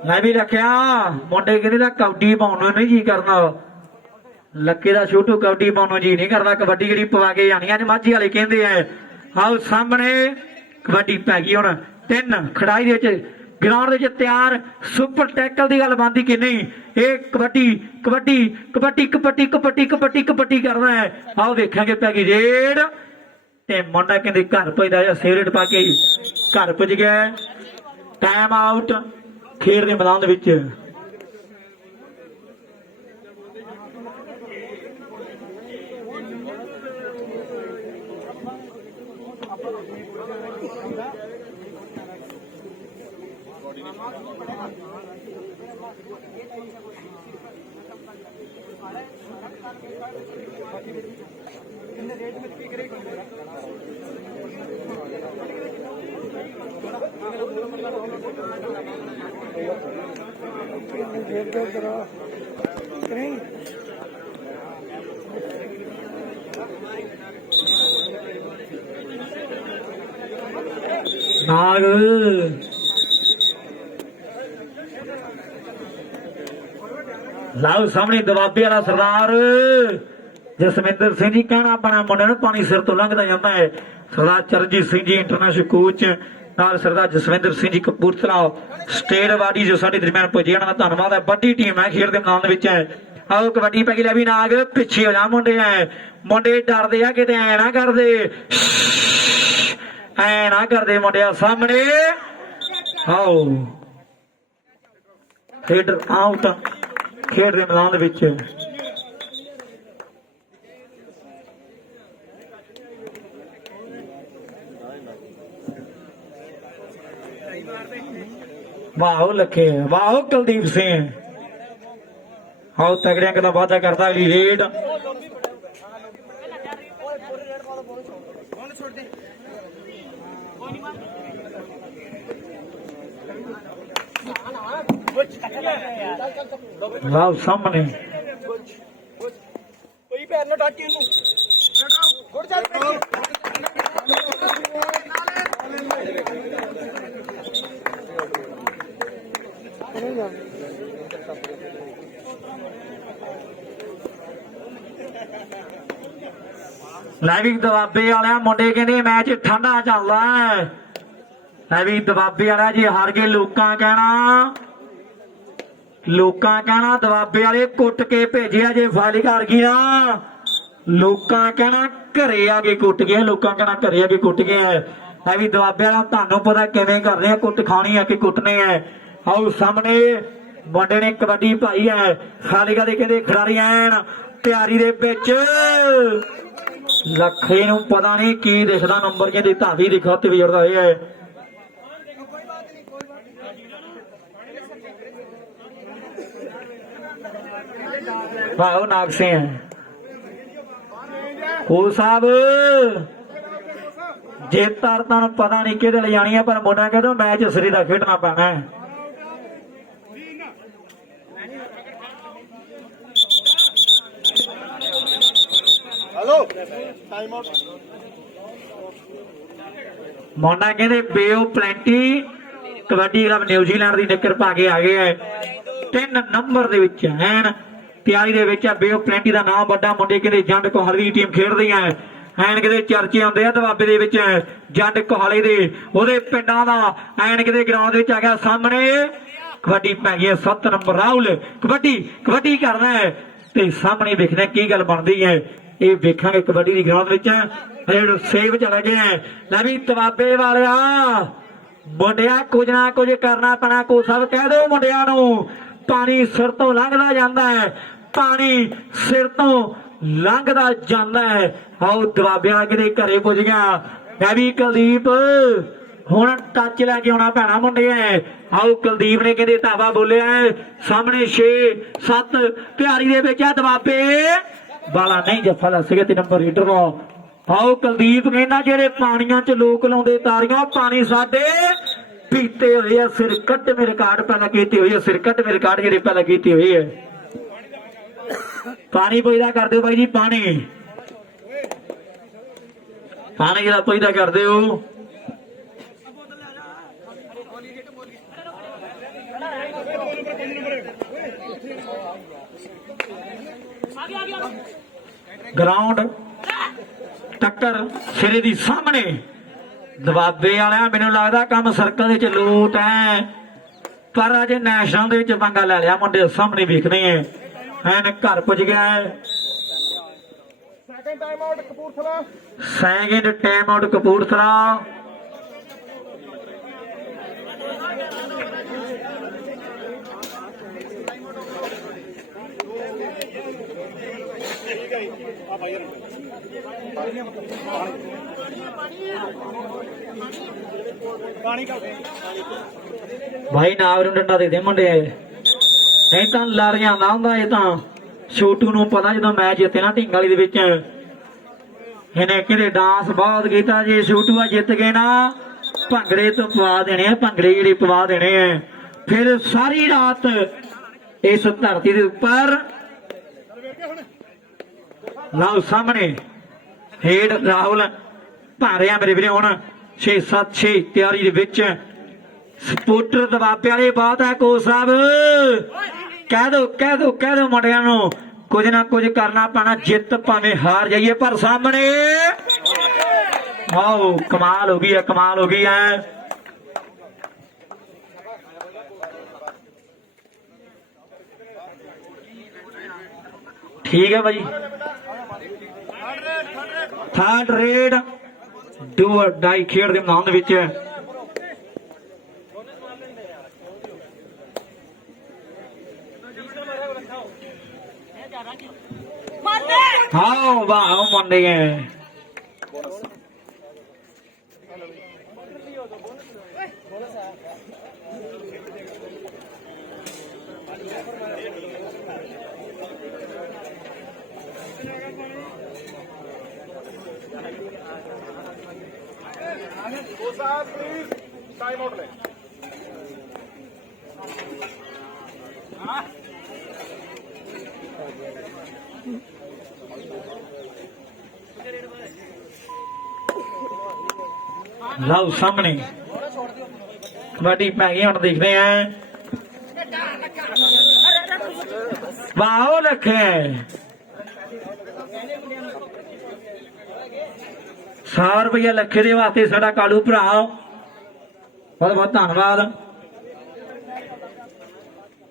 मैं भी रखिया मुंडे कहंदे दा कबड्डी पाउण नूं नहीं जी करदा लक्के दा छोटू कबड्डी पाउण नूं जी नहीं करदा कबड्डी जेहड़ी पवा के जानी अज माझी वाले कहंदे हैं। आओ सामने कबड्डी पै गई हुण 3 खिडारी दे ग्राउंड दे तैयार सुपर टैकल की गल बनती कि नहीं ये कबड्डी कबड्डी कबड्डी कबड्डी कबड्डी कबड्डी कबड्डी करना है। आओ देखेंगे पै गई रेड ते मुंडा कहते घर पुजदा सिगरेट पा के घर पुज गया। टाइम आउट खेड के मैदान विच। नाग लाओ सामने दबाबे वाला सरदार जसविंदर सिंह जी कहना अपना मुंडे नूं पानी सिर तो लंघदा जाता है। सरदार चरणजीत सिंह जी इंटरनेशनल कोच नाल सरदार जसविंदर सिंह जी कपूरथला स्टेट अवार्डी जो साडे दरम्यान पुजे उन्हां दा धन्नवाद है। बड़ी टीम है खेड दे मैदान विच है। आओ कबड्डी पै गई लै भी नाग पिछे हो जा मुंडे है मुंडे डरदे आ किते ऐ ना कर दे ऐ ना कर दे मुंडिया सामने। आओ खेड आउट खेड दे मैदान विच। वाह लखे वाह कुलदीप सिंह। आओ तगड़िया गल्लां वादा करता अगली रेड। वाह सामने लाइविंग दबाबे वाले मुंडे कहने मैच ठंडा चलदा है। लाइविंग दबाबे वाला जी हार गए लोकां कहना दबाबे वाले कुट के भेजिया जे फाली कर गया लोकां कहना घरे आके कुट गया लोकां कहना घरे आके कुट गया है। लाइविंग दबाबे वाला तुहानूं पता किवें कर रहे कुट खानी है कि कुटने है। आओ सामने ਮੁੰਡੇ ਨੇ ਕਬੱਡੀ ਭਾਈ ਹੈ ਖਾਲੀ ਕਦੇ ਕਹਿੰਦੇ ਖਿਡਾਰੀ ਐਨ ਤਿਆਰੀ ਦੇ ਵਿੱਚ ਲੱਖੇ ਨੂੰ ਪਤਾ ਨਹੀਂ ਕੀ ਦਿਖਦਾ ਨੰਬਰ ਕਹਿੰਦੇ ਧਾਵੀ ਦੀ ਖਾਤੇ ਵਿਜੜਦਾ ਇਹ ਹੈ ਵਾਹ ਨਾਗ ਸਿੰਘ ਕੋ ਸਾਹਿਬ ਜੇ ਤਾਂ ਨੂੰ ਪਤਾ ਨਹੀਂ ਕਿਹਦੇ ਲੈ ਜਾਣੀ ਹੈ ਪਰ ਮੁੰਡਾ ਕਹਿੰਦਾ ਮੈਚ ਸਰੀ ਦਾ ਖੇਡਣਾ ਪੈਣਾ ਹੈ ਮੁੰਡਾ ਕਹਿੰਦੇ ਬੇਓ ਪਲੈਂਟੀ ਕਬੱਡੀ ਕਲੱਬ ਨਿਊਜ਼ੀਲੈਂਡ ਦੀ ਨਿੱਕਰ ਪਾ ਕੇ ਆ ਗਏ ਹੈ 3 ਨੰਬਰ ਦੇ ਵਿੱਚ ਐਨ ਤਿਆਰੀ ਦੇ ਵਿੱਚ ਬੇਓ ਪਲੈਂਟੀ ਦਾ ਨਾਮ ਵੱਡਾ ਮੁੰਡੇ ਕਹਿੰਦੇ ਜੰਡ ਕੋਹਲੀ ਦੀ ਟੀਮ ਖੇਡਦੀ ਹੈ ਐਨ ਕਿਤੇ ਚਰਚੇ ਆਉਂਦੇ ਆ ਦਬਾਬੇ ਦੇ ਵਿੱਚ ਜੰਡ ਕੋਹਲੀ ਦੇ ਉਹਦੇ ਪਿੰਡਾਂ ਦਾ ਐਨ ਕਿਤੇ ਗਰਾਊਂਡ ਦੇ ਵਿੱਚ ਆ ਗਿਆ ਸਾਹਮਣੇ ਕਬੱਡੀ ਪੈ ਗਈ 7 ਨੰਬਰ ਰਾਹੁਲ ਕਬੱਡੀ ਕਰਦਾ ਹੈ ਤੇ ਸਾਹਮਣੇ ਵੇਖਦੇ ਕੀ ਗੱਲ ਬਣਦੀ ਹੈ ਇਹ ਵੇਖਾਂਗੇ ਕਬੱਡੀ ਦੀ ਗਰਾਊਂਡ ਵਿੱਚ ਰੇਡ ਸੇਵ ਚਲਾ ਗਿਆ ਲੈ ਵੀ ਦਬਾਬੇ ਵਾਲਿਆ ਮੁੰਡਿਆ ਕੁਝ ਨਾ ਕੁਝ ਕਰਨਾ ਪੈਣਾ ਕੋ ਸਭ ਕਹਿ ਦਿਓ ਮੁੰਡਿਆਂ ਨੂੰ ਪਾਣੀ ਸਿਰ ਤੋਂ ਲੰਘਦਾ ਜਾਂਦਾ ਹੈ ਪਾਣੀ ਸਿਰ ਤੋਂ ਲੰਘਦਾ ਜਾਂਦਾ ਹੈ ਆਓ ਦਬਾਬਿਆਂ ਕਿਤੇ ਘਰੇ ਪੁੱਜ ਗਿਆ ਮੈਂ ਵੀ ਕੁਲਦੀਪ ਹੁਣ ਟੱਚ ਲੈ ਕੇ ਆਉਣਾ ਪੈਣਾ ਮੁੰਡੇ ਆਓ ਕੁਲਦੀਪ ਨੇ ਕਹਿੰਦੇ ਧਾਵਾ ਬੋਲਿਆ ਸਾਹਮਣੇ 6-7 ਤਿਆਰੀ ਦੇ ਵਿੱਚ ਆ ਦਬਾਬੇ ਬਾਲਾ ਨਹੀਂ ਜੱਫਾ ਲੱਗ ਸਕਿਆ 3 ਨੰਬਰ ਰੀਡਰ ਨੂੰ ਆਓ ਕੁਲਦੀਪ ਕਹਿੰਦਾ ਜਿਹੜੇ ਪਾਣੀਆਂ 'ਚ ਲੋਕ ਲਾਉਂਦੇ ਤਾਰੀਆਂ ਪਾਣੀ ਸਾਡੇ ਪੀਤੇ ਹੋਏ ਆ ਸਿਰ ਕੱਟ ਮੇਰੇ ਰਿਕਾਰਡ ਪਹਿਲਾਂ ਕੀਤੇ ਹੋਏ ਆ ਸਿਰ ਕੱਟ ਮੇਰੇ ਰਿਕਾਰਡ ਜਿਹੜੇ ਪਹਿਲਾਂ ਕੀਤੇ ਹੋਏ ਆ ਪਾਣੀ ਪੈਦਾ ਕਰ ਦਿਓ ਬਾਈ ਜੀ ਪਾਣੀ ਜਿਹੜਾ ਪੈਦਾ ਕਰ ਦਿਓ ਗਰਾਊਂਡ ਟੱਕਰ ਸਿਰੇ ਦੀ ਸਾਹਮਣੇ ਦਬਾਬੇ ਵਾਲਿਆਂ ਮੈਨੂੰ ਲੱਗਦਾ ਕੰਮ ਸਰਕਲ ਦੇ ਚ ਲੋਟ ਹੈ ਪਰ ਅਜੇ ਨੈਸ਼ਨਲ ਦੇ ਵਿੱਚ ਪੰਗਾ ਲੈ ਲਿਆ ਮੁੰਡੇ ਸਾਹਮਣੇ ਵੇਖਦੇ ਐ ਐਨ ਘਰ ਪੁੱਜ ਗਿਆ ਸੈਕਿੰਡ ਟਾਈਮ ਆਊਟ ਕਪੂਰਥਲਾ ਭਾਈ ਨਾਵ ਨੂੰ ਡੰਡਾ ਦੇ ਦੇ ਮੁੰਡੇ ਨਹੀਂ ਤਾਂ ਲੜ ਜਾਂਦਾ ਹੁੰਦਾ ਇਹ ਤਾਂ ਛੋਟੂ ਨੂੰ ਪਤਾ ਜਦੋਂ ਮੈਚ ਜਿੱਤੇ ਨਾ ਢਿੰਗ ਵਾਲੀ ਦੇ ਵਿੱਚ ਇਹਨੇ ਕਿਹੜੇ ਡਾਂਸ ਬਹੁਤ ਕੀਤਾ ਜੇ ਛੋਟੂ ਆ ਜਿੱਤ ਗਏ ਨਾ ਭੰਗੜੇ ਤੋਂ ਪਵਾ ਦੇਣੇ ਆ ਭੰਗੜੇ ਜਿਹੜੇ ਪਵਾ ਦੇਣੇ ਆ ਫਿਰ ਸਾਰੀ ਰਾਤ ਇਸ ਧਰਤੀ ਦੇ ਉੱਪਰ ਲਓ ਸਾਹਮਣੇ ਹੇਡ ਰਾਹੁਲ ਭਾਰਿਆ ਮੇਰੇ ਵੀਰੇ ਹੁਣ 6-7-6 ਤਿਆਰੀ ਦੇ ਵਿੱਚ ਸਪੋਰਟਰ ਦਬਾਬੇ ਵਾਲੇ ਬਾਤ ਹੈ ਕੋ ਸਾਹਿਬ ਕਹਿ ਦੋ ਮੁੰਡਿਆਂ ਨੂੰ ਕੁਝ ਨਾ ਕੁਝ ਕਰਨਾ ਪੈਣਾ ਜਿੱਤ ਭਾਵੇਂ ਹਾਰ ਜਾਈਏ ਪਰ ਸਾਹਮਣੇ ਆਓ ਕਮਾਲ ਹੋ ਗਈ ਹੈ ਠੀਕ ਹੈ ਭਾਈ ਥਰਡ ਰੇਡ ਡੂ ਔਰ ਡਾਈ ਖੇਡ ਦੇ ਮੈਦਾਨ ਵਿੱਚ ਹਾਂ ਵਾਹ ਮੁੰਡੇ टाइम आउट ले ਲਓ ਸਾਹਮਣੇ ਕਬੱਡੀ ਪੈ ਗਈ ਹੁਣ ਦੇਖਦੇ ਆ ਵਾਹ ਲੱਖੇ 100 ਰੁਪਇਆ ਲੱਖੇ ਦੇ ਵਾਸਤੇ ਸਾਡਾ ਕਾਲੂ ਭਰਾ ਬਹੁਤ ਬਹੁਤ ਧੰਨਵਾਦ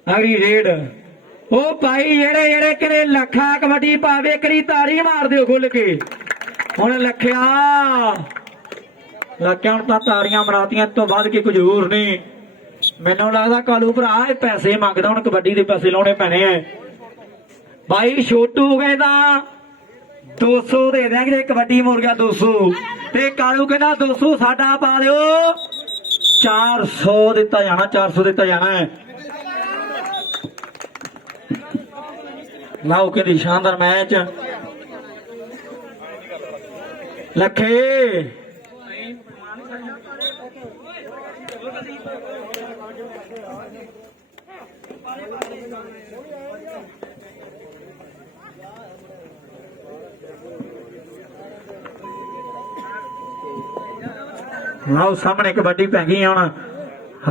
ਅਗਲੀ ਰੇਡ ਉਹ ਭਾਈ ਜਿਹੜੇ ਕਿਨੇ ਲੱਖਾਂ ਕਬੱਡੀ ਪਾਵੇ ਕਰੀ ਤਾੜੀ ਮਾਰ ਦਿਓ ਖੁੱਲ ਕੇ ਹੁਣ ਲੱਖਿਆ ਹੁਣ ਤਾਂ ਤਾੜੀਆਂ ਮਰਾਤੀਆਂ ਤੋਂ ਵੱਧ ਕੇ ਕੁਝ ਹੋਰ ਨਹੀਂ ਮੈਨੂੰ ਲੱਗਦਾ ਕਾਲੂ ਭਰਾ ਇਹ ਪੈਸੇ ਮੰਗਦਾ, ਹੁਣ ਕਬੱਡੀ ਦੇ ਪੈਸੇ ਲਾਉਣੇ ਪੈਣੇ ਐ। ਬਾਈ ਛੋਟੂ ਕਹਿੰਦਾ 200 ਦੇ ਦਿਆਂਗੇ, ਕਬੱਡੀ ਮੁਰਗਾ 200 ਤੇ ਕਾਲੂ ਕਹਿੰਦਾ 200 ਸਾਡਾ ਪਾ ਦਿਓ। 400 ਦਿੱਤਾ ਜਾਣਾ, 400 ਦਿੱਤਾ ਜਾਣਾ ਹੈ। ਲਾਓ ਕਹਿੰਦੀ ਸ਼ਾਨਦਾਰ ਮੈਚ। ਲੱਖੇ ਲਓ ਸਾਹਮਣੇ ਕਬੱਡੀ ਪੈ ਗਈ। ਹੁਣ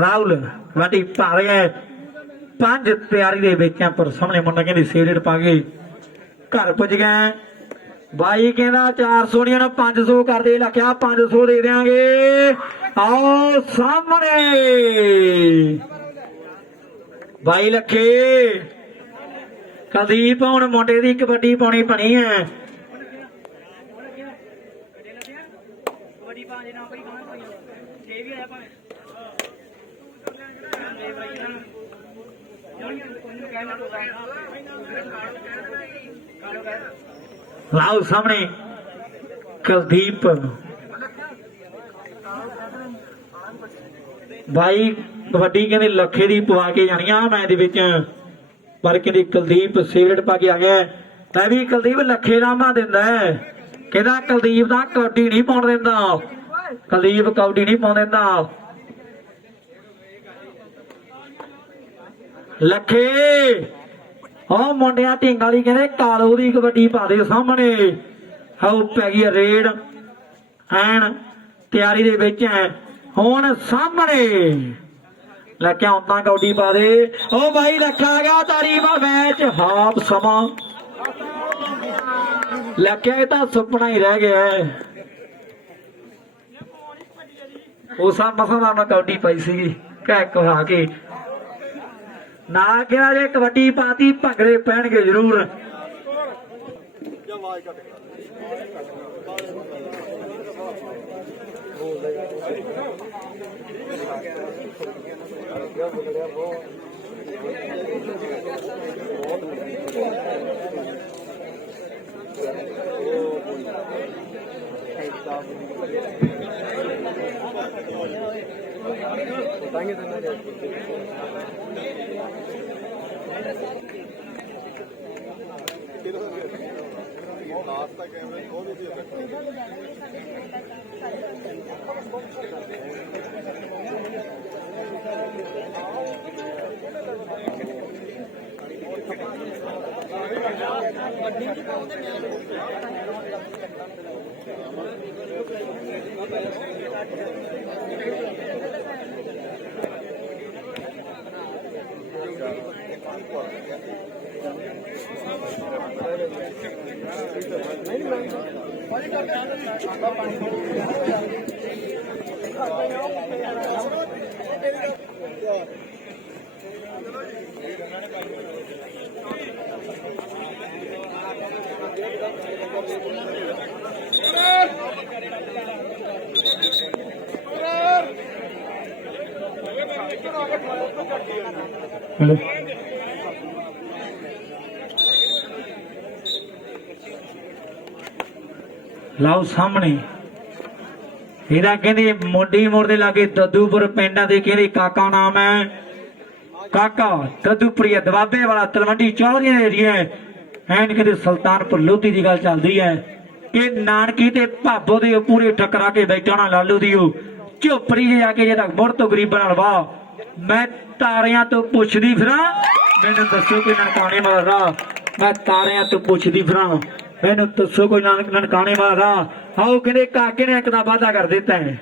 ਰਾਹੁਲ ਕਬੱਡੀ ਪਾ ਰਿਹਾ 5 ਤਿਆਰੀ ਦੇ ਵਿੱਚ, ਪਰ ਸਾਹਮਣੇ ਮੁੰਡਾ ਕਹਿੰਦੀ ਸੇਡਡ ਪਾ ਕੇ ਘਰ ਪੁੱਜ ਗਏ। ਬਾਈ ਕਹਿੰਦਾ 400 ਨਹੀਂ, 500 ਕਰਦੇ। ਲੱਖਿਆ 500 ਦੇ ਦਿਆਂਗੇ। ਆਓ ਸਾਹਮਣੇ ਬਾਈ ਲੱਖੇ ਕੁਲਦੀਪ, ਹੁਣ ਮੁੰਡੇ ਦੀ ਕਬੱਡੀ ਪਾਉਣੀ ਪਣੀ ਹੈ। ਲਾਓ ਸਾਹਮਣੇ ਕੁਲਦੀਪ ਬਾਈ ਕਬੱਡੀ ਕਹਿੰਦੇ ਲੱਖੇ ਦੀ ਪਵਾ ਕੇ ਜਾਣੀ ਆ ਮੈਚ ਦੇ ਵਿੱਚ, ਪਰ ਕਹਿੰਦੇ ਕੁਲਦੀਪ ਸਿਗਰਟ ਪਾ ਕੇ ਆ ਗਿਆ। ਤਾਂ ਵੀ ਕੁਲਦੀਪ ਲੱਖੇ ਰਾਮਾ ਦਿੰਦਾ, ਕਹਿੰਦਾ ਕੁਲਦੀਪ ਦਾ ਕਬੱਡੀ ਨਹੀਂ ਪਾਉਣ ਦਿੰਦਾ, ਕੁਲਦੀਪ ਕਬੱਡੀ ਨਹੀਂ ਪਾਉਣ ਦਿੰਦਾ। ਲੱਖੇ ਉਹ ਮੁੰਡਿਆਂ ਢੀਂਗਾਂ ਵਾਲੀ ਕਹਿੰਦੇ ਕਾਲੂ ਦੀ ਕਬੱਡੀ ਪਾ ਦੇ ਸਾਹਮਣੇ। ਹਾਉ ਪੈ ਗਈ ਰੇਡ, ਐਨ ਤਿਆਰੀ ਦੇ ਵਿੱਚ ਹੈ। ਹੁਣ ਸਾਹਮਣੇ ਲੱਖਿਆ ਹੁੰਦਾ ਕਬੱਡੀ ਪਾ ਦੇ। ਉਹ ਬਾਈ ਲੱਖਾ ਆ ਗਿਆ, ਤਾਰੀਫਾ ਮੈਚ ਹਾਫ ਸਮਾਂ। ਲੱਖਿਆ ਇਹ ਤਾਂ ਸੁਪਨਾ ਹੀ ਰਹਿ ਗਿਆ। ਉਸ ਮਸਾਂ ਦਾ ਮੈਂ ਕਬੱਡੀ ਪਾਈ ਸੀਗੀ ਕਹਿ ਕਹਾ ਕੇ ਨਾ ਕਿਹਾ ਜੇ ਕਬੱਡੀ ਪਾਤੀ ਭੰਗੜੇ ਪੈਣਗੇ ਜ਼ਰੂਰ। ਲਾਓ ਸਾਹਮਣੇ ਇਹਦਾ ਕਹਿੰਦੇ ਮੋਢੀ ਮੋੜ ਦੇ ਲਾਗੇ ਦਦੂਪੁਰ ਪਿੰਡਾਂ ਦੇ ਕਹਿੰਦੇ ਕਾਕਾ ਨਾਮ ਹੈ, ਕਾਕਾ ਦਦੂਪੁਰੀਆ ਦਵਾਬੇ ਵਾਲਾ ਤਲਵੰਡੀ ਚੌਧਰੀਆਂ ਦੇ ਏਰੀਆ ਐਨ ਕਹਿੰਦੇ ਸੁਲਤਾਨਪੁਰ ਲੋਧੀ ਦੀ ਗੱਲ ਚੱਲਦੀ ਹੈ। ਇਹ ਨਾਨਕੀ ਤੇ ਭਾਬੋ ਦੇ ਪੂਰੇ ਟਕਰਾ ਕੇ ਬੈਠਾ ਨਾ ਲਾਲੂ ਦੀ ਉਹ ਝੋਪੜੀ ਜੇ ਜਾ ਕੇ ਜੇ ਤੱਕ ਮੁੜ ਤੋਂ ਗਰੀਬਾਂ ਨਾਲ ਵਾਹ। ਮੈਂ ਤਾਰਿਆਂ ਤੋਂ ਪੁੱਛਦੀ ਫਿਰਾਂ, ਮੈਨੂੰ ਦੱਸੋ ਕੋਈ ਨਨਕਾਣੇ ਵਾਲਾ ਰਾਹ। ਮੈਂ ਤਾਰਿਆਂ ਤੋਂ ਪੁੱਛਦੀ ਫਿਰਾਂ, ਮੈਨੂੰ ਦੱਸੋ ਕੋਈ ਨਨਕਾਣੇ ਵਾਲਾ ਰਾਹ। ਆਓ ਕਹਿੰਦੇ ਕਾਕੇ ਨੇ ਇੱਕ ਦਾ ਵਾਅਦਾ ਕਰ ਦਿੱਤਾ ਹੈ।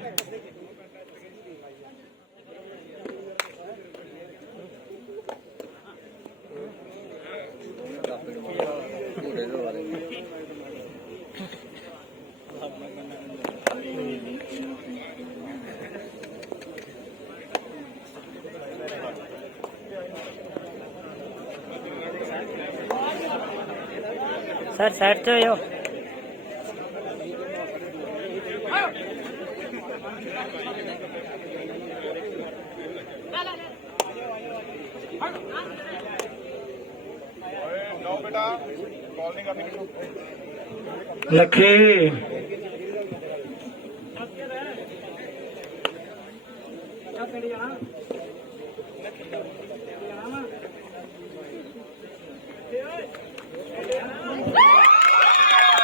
सर साइड तो यो लखे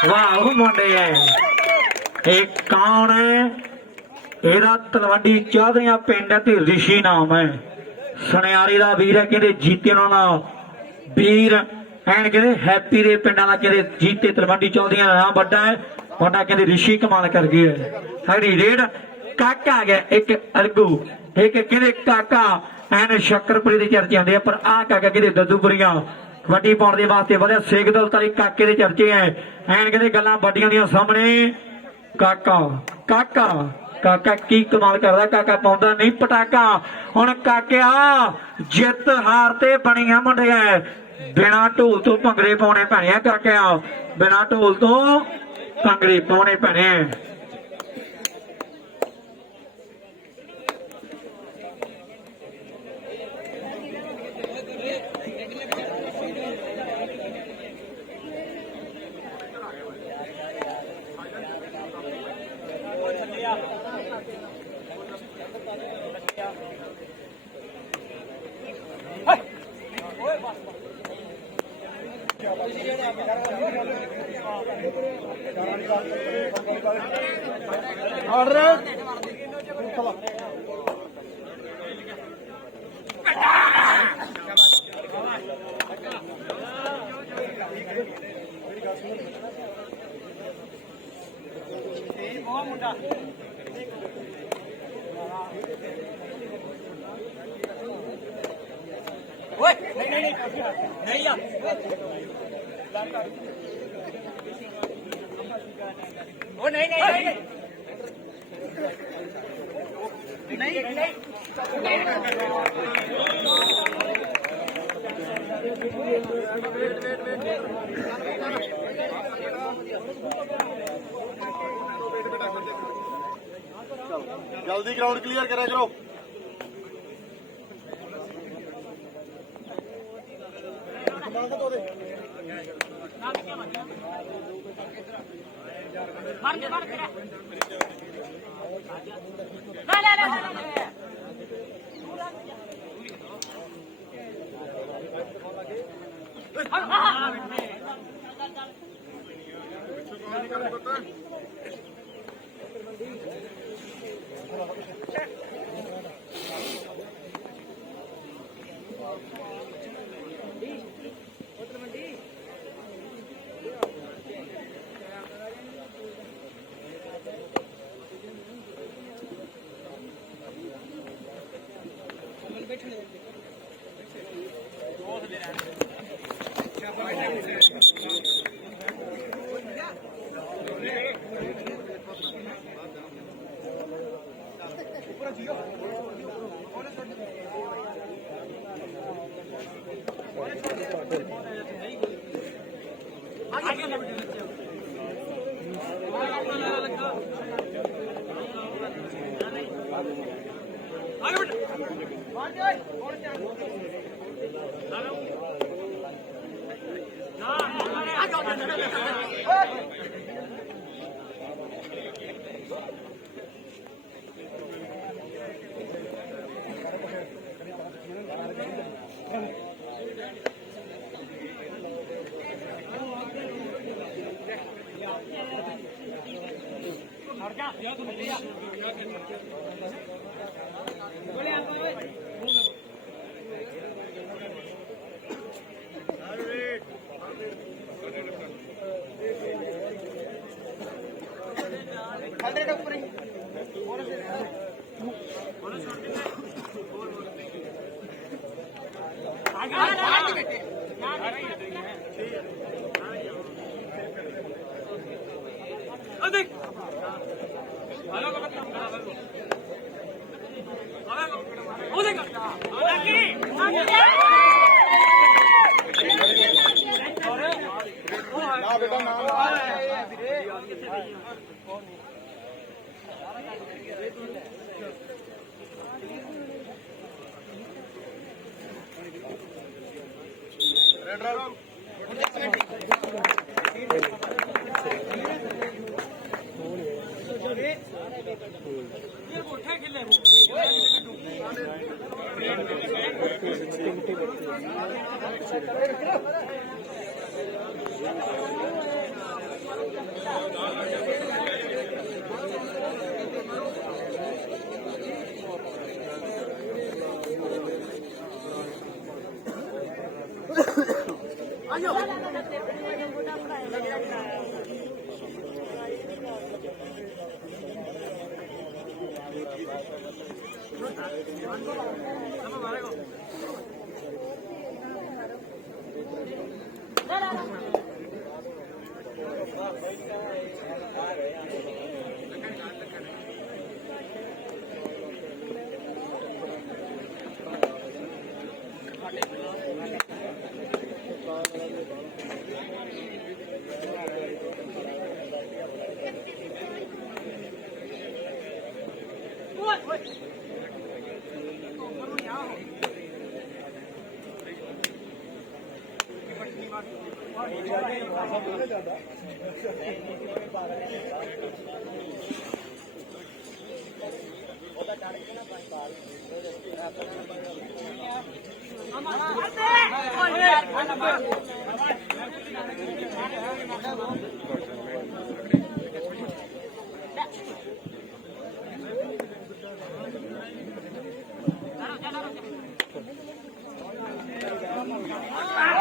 वाह मुंडे एक कौन है ਇਹਦਾ ਤਲਵੰਡੀ ਚੌਧਰੀਆਂ ਪਿੰਡ ਤੇ ਰਿਸ਼ੀ ਨਾਮ ਹੈ ਸੁਨਿਆਰੀ ਦਾ ਵੀਰ ਹੈ ਕਹਿੰਦੇ ਜੀਤੇ ਉਹਨਾਂ ਦਾ ਵੀਰ ਐਨ ਕਹਿੰਦੇ ਹੈਪੀ ਦੇ ਪਿੰਡਾਂ ਦਾ ਕਹਿੰਦੇ ਜੀਤੇ ਤਲਵੰਡੀ ਚੌਧਰੀਆਂ ਦਾ ਨਾਮ ਵੱਡਾ ਹੈ ਵੱਡਾ ਕਹਿੰਦੇ ਰਿਸ਼ੀ ਕਮਾਲ ਕਰ ਗਏ ਹੈੜੀ ਰੇਡ ਕਾਕਾ ਆ ਗਿਆ ਇੱਕ ਅਰਗੂ ਇੱਕ ਕਹਿੰਦੇ ਕਾਕਾ ਐਨ ਸ਼ੱਕਰਪੁਰੀ ਦੇ ਚਰਚੇ ਹੁੰਦੇ ਆ ਪਰ ਆਹ ਕਾਕਾ ਕਹਿੰਦੇ ਦੱਦੂਪੁਰੀਆਂ ਵੱਡੀ ਪਾਉਣ ਦੇ ਵਾਸਤੇ ਵਧਿਆ ਸੇਖ ਦੌਲਤਾਲੀ ਕਾਕੇ ਦੇ ਚਰਚੇ ਐ ਐਨ ਕਹਿੰਦੇ ਗੱਲਾਂ ਵੱਡੀਆਂ ਦੀਆਂ ਸਾਹਮਣੇ ਕਾਕਾ ਕਾਕਾ ਕਾਕਾ ਕੀ ਕਮਾਲ ਕਰਦਾ ਕਾਕਾ ਪਾਉਂਦਾ ਨਹੀਂ ਪਟਾਕਾ ਹੁਣ ਕਾਕਿਆ ਜਿੱਤ ਹਾਰ ਤੇ ਬਣੀਆਂ ਮੁੰਡਿਆ ਬਿਨਾ ਢੋਲ ਤੋਂ ਭੰਗੜੇ ਪਾਉਣੇ ਪੈਣੇ ਆ ਕਾਕਿਆ ਬਿਨਾ ਢੋਲ ਤੋਂ ਭੰਗੜੇ ਪਾਉਣੇ ਪੈਣੇ ਆ जल्दी ग्राउंड क्लियर करा करो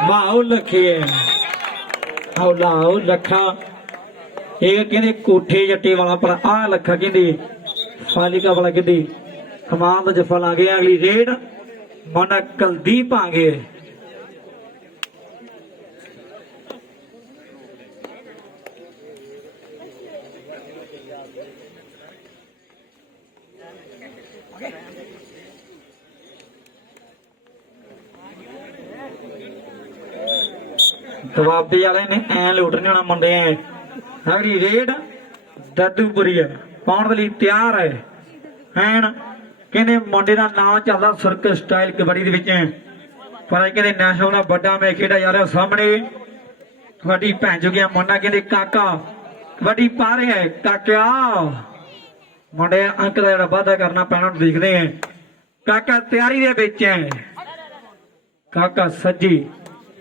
ਵਾਹ ਲੱਖੇ ਆਉ ਲਾਉ ਲੱਖਾ ਇਹ ਕਹਿੰਦੇ ਕੋਠੇ ਜੱਟੇ ਵਾਲਾ ਪਰ ਆ ਲੱਖਾ ਕਹਿੰਦੇ ਫਾਲਿਕਾ ਵਾਲਾ ਕਹਿੰਦੇ ਕਮਾਲ ਦਾ ਜਫਾ ਲਾ ਗਿਆ ਅਗਲੀ ਰੇਡ ਮਨ ਕੁਲਦੀਪ ਆ ਗਏ ਦਵਾਬੇ ਵਾਲੇ ਨੇ ਐ ਲੁੱਟ ਨਹੀਂ ਹੋਣਾ ਮੁੰਡੇ ਅਗਲੀ ਰੇਡ ਦੱਦੂਪੁਰੀ ਪਾਉਣ ਦੇ ਲਈ ਤਿਆਰ ਹੈ ਐਨ ਕਹਿੰਦੇ ਮੁੰਡੇ ਦਾ ਨਾਮ ਚੱਲਦਾ ਸਰਕਲ ਸਟਾਈਲ ਕਬੱਡੀ ਦੇ ਵਿੱਚ ਪਰ ਕਹਿੰਦੇ ਨੈਸ਼ਨਲ ਦਾ ਵੱਡਾ ਮੈਚ ਖੇਡਿਆ ਜਾ ਰਿਹਾ ਸਾਹਮਣੇ ਕਬੱਡੀ ਭੈਣ ਚੁੱਕਿਆ ਮੁੰਡਾ ਕਹਿੰਦੇ ਕਾਕਾ ਕਬੱਡੀ ਪਾ ਰਿਹਾ ਹੈ ਕਾਕਿਆ ਮੁੰਡੇ ਅੰਕ ਦਾ ਜਿਹੜਾ ਵਾਅਦਾ ਕਰਨਾ ਪੈਣਾ ਦੇਖਦੇ ਆ ਕਾਕਾ ਤਿਆਰੀ ਦੇ ਵਿੱਚ ਹੈ ਕਾਕਾ ਸੱਜੀ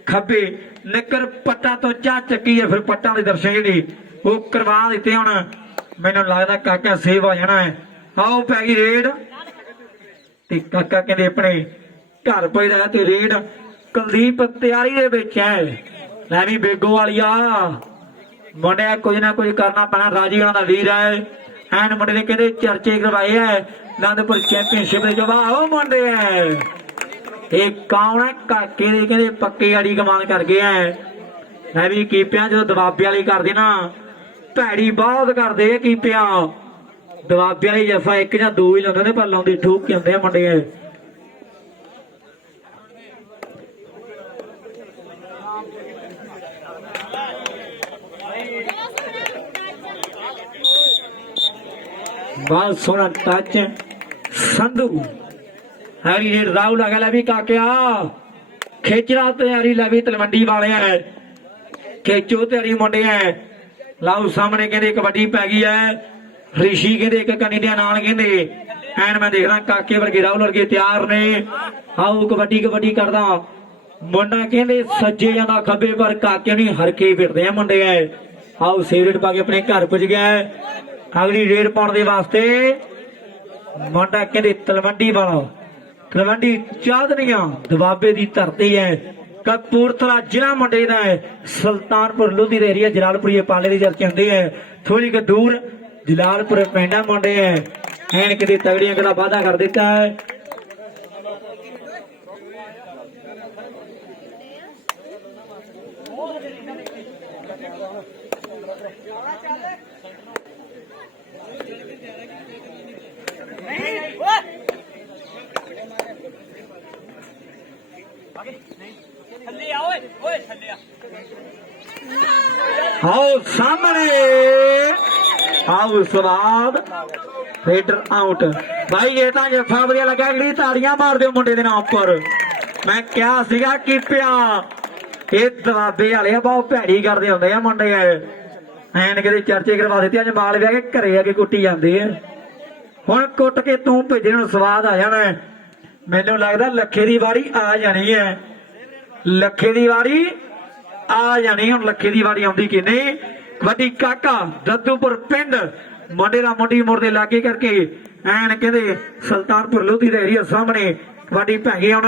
ਖੱਬੇ ਨਿੱਕਰ ਪੱਟਾਂ ਤੋਂ ਚਾਹ ਚੱਕੀ ਹੈ ਫਿਰ ਪੱਟਾਂ ਦੇ ਦਰਸ਼ਨ ਜਿਹੜੇ ਉਹ ਕਰਵਾ ਦਿੱਤੇ ਹੁਣ ਮੈਨੂੰ ਲੱਗਦਾ ਕਾਕਾ ਸੇਵ ਹੋ ਜਾਣਾ ਹੈ ਆਓ ਪੈ ਗਈ ਰੇਡ ਤੇ ਕਾਕਾ ਕਹਿੰਦੇ ਆਪਣੇ ਘਰ ਪੈਦਾ ਤੇ ਰੇਡ ਕੁਲਦੀਪ ਤਿਆਰੀ ਦੇ ਵਿੱਚ ਹੈ ਲੈ ਵੀ ਬੇਗੋ ਵਾਲੀਆ ਮੁੰਡਿਆ ਕੁਝ ਨਾ ਕੁਝ ਕਰਨਾ ਪੈਣਾ ਰਾਜੀ ਉਹਨਾਂ ਦਾ ਵੀਰ ਹੈ ਐਨ ਮੁੰਡੇ ਨੇ ਕਹਿੰਦੇ ਚਰਚੇ ਕਰਵਾਏ ਹੈ ਆਨੰਦਪੁਰ ਚੈਂਪੀਅਨਸ਼ਿਪ ਦੇ ਜਵਾਬ ਉਹ ਮੁੰਡੇ ਹੈ ਇਹ ਕੌਣ ਹੈ ਕਾਕੇ ਦੇ ਕਹਿੰਦੇ ਪੱਕੇ ਆੜੀ ਕਮਾਲ ਕਰ ਗਿਆ ਮੈਂ ਵੀ ਕੀਪਿਆਂ ਜਦੋਂ ਦਬਾਬੇ ਵਾਲੀ ਕਰਦੇ ਨਾ ਭੈੜੀ ਬਹੁਤ ਕਰਦੇ ਆ ਕੀਪਿਆਂ ਦਬਾਬੇ ਵਾਲੀ ਜਫਾ ਇੱਕ ਜਾਂ ਦੋ ਹੀ ਲਾਉਂਦੇ ਨੇ ਪਰ ਲਾਉਂਦੇ ਠੋਕ ਕੇ ਹੁੰਦੇ ਆ ਮੁੰਡੇ बहुत सोना टच संधू हरी रेड राहुल आ गया भी काकिया खेचरा तैयारी लवी तलवंडी वाले है खेचो तैयारी मुंडे है लाओ सामने कहते कबड्डी पै गई है ऋषि कहते एक कनी दे नाल कहते एन मैं देख रहा काके वर्गे राहुल वर्गे तैयार ने आओ कबड्डी कबड्डी करदा मुंडा कहते सज्जे जांदा खब्बे पर काके नहीं हरके फिरदे आ मुंडे है आओ सेवरेट पा के अपने घर पुज गया अगली रेड पाने वास्ते मुंडा कहते तलवंडी वाला तलवंडी चादनिया दबाबे की धरती है कपूरथला जिला मुंडे का है सुल्तानपुर लोधी का एरिया जलालपुरी पाले की चर्चे होंगे है थोड़ी क दूर जलालपुर पिंडा मुंडे है एन कि तगड़िया गला वादा कर दिता है आओ सामने आओ स्वाद रेडर आउट भाई ये तो जफा वधिया लगा अगली ताड़ियां मार दो मुंडे दे नाम पर मैं क्या सीगा कीपिया ਇਹ ਦਵਾਬੇ ਵਾਲੇ ਆ, ਬਹੁਤ ਭੈੜੀ ਕਰਦੇ ਹੁੰਦੇ ਆ ਮੁੰਡੇ ਐਨ ਕਿਤੇ ਚਰਚੇ ਕਰਵਾ ਦਿੱਤੇ। ਅੱਜ ਮਾਲ ਵਿਆਹ ਕੇ ਘਰੇ ਆ ਕੇ ਕੁੱਟੀ ਜਾਂਦੇ ਆ। ਹੁਣ ਕੁੱਟ ਕੇ ਤੂੰ ਭੇਜਣ ਨੂੰ ਸਵਾਦ ਆ ਜਾਣਾ। ਮੈਨੂੰ ਲੱਗਦਾ ਲੱਖੇ ਦੀ ਵਾਰੀ ਆ ਜਾਣੀ ਹੈ, ਲੱਖੇ ਦੀ ਵਾਰੀ ਆ ਜਾਣੀ। ਹੁਣ ਲੱਖੇ ਦੀ ਵਾਰੀ ਆਉਂਦੀ ਕਿ ਨਹੀਂ। ਕਬੱਡੀ ਕਾਕਾ ਦੱਦੂਪੁਰ ਪਿੰਡ ਮੁੰਡੇ ਦਾ ਮੁੰਡੀ ਮੋੜ ਦੇ ਲਾਗੇ ਕਰਕੇ ਐਨ ਕਹਿੰਦੇ ਸੁਲਤਾਨਪੁਰ ਲੋਧੀ ਦੇ ਏਰੀਆ ਸਾਹਮਣੇ ਕਬੱਡੀ ਪੈ ਗਈ। ਹੁਣ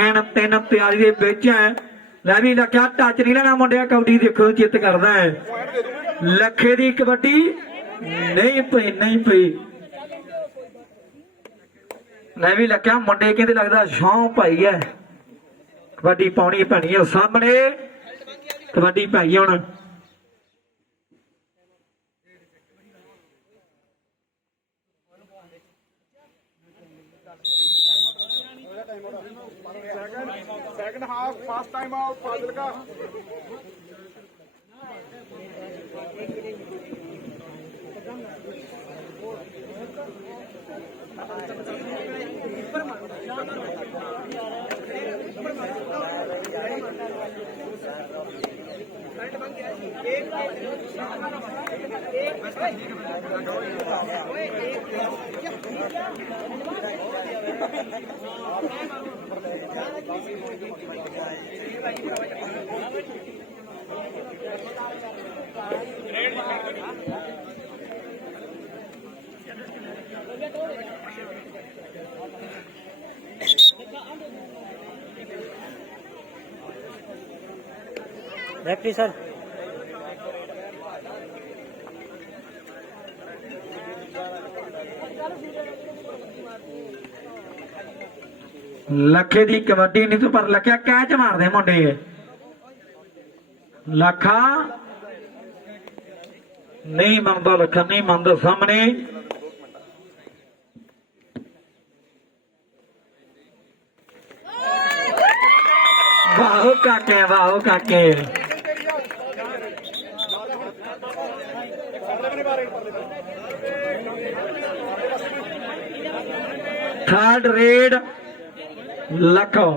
ਐਨ 3 ਤਿਆਰੀ ਦੇ ਵਿੱਚ ਹੈ। ਲੈ ਵੀ ਲੱਖਿਆ ਟੱਚ ਨਹੀਂ ਲੈਣਾ ਮੁੰਡਿਆ, ਕਬੱਡੀ ਦੇਖੋ ਚਿੱਤ ਕਰਦਾ ਹੈ। ਲੱਖੇ ਦੀ ਕਬੱਡੀ ਨਹੀਂ ਪਈ, ਨਹੀਂ ਪਈ। ਲੈ ਵੀ ਲੱਖਿਆ ਮੁੰਡੇ ਕਹਿੰਦੇ ਲੱਗਦਾ ਸ਼ੌਂ ਭਾਈ ਹੈ, ਕਬੱਡੀ ਪਾਉਣੀ ਪੈਣੀ ਹੈ। ਸਾਹਮਣੇ ਕਬੱਡੀ ਪੈ ਗਈ ਹੁਣ। Second half first time out Fazilka. Referee sir ਲੱਖੇ ਦੀ ਕਬੱਡੀ ਨਹੀਂ ਤੂੰ ਪਰ ਲੱਖਿਆ ਕੈਚ ਮਾਰਦੇ ਮੁੰਡੇ। ਲੱਖਾ ਨਹੀਂ ਮੰਨਦਾ, ਲੱਖਾ ਨਹੀਂ ਮੰਨਦਾ। ਸਾਹਮਣੇ ਵਾਹੋ ਕਾਕੇ, ਵਾਹੋ ਕਾਕੇ। थर्ड रेड लखो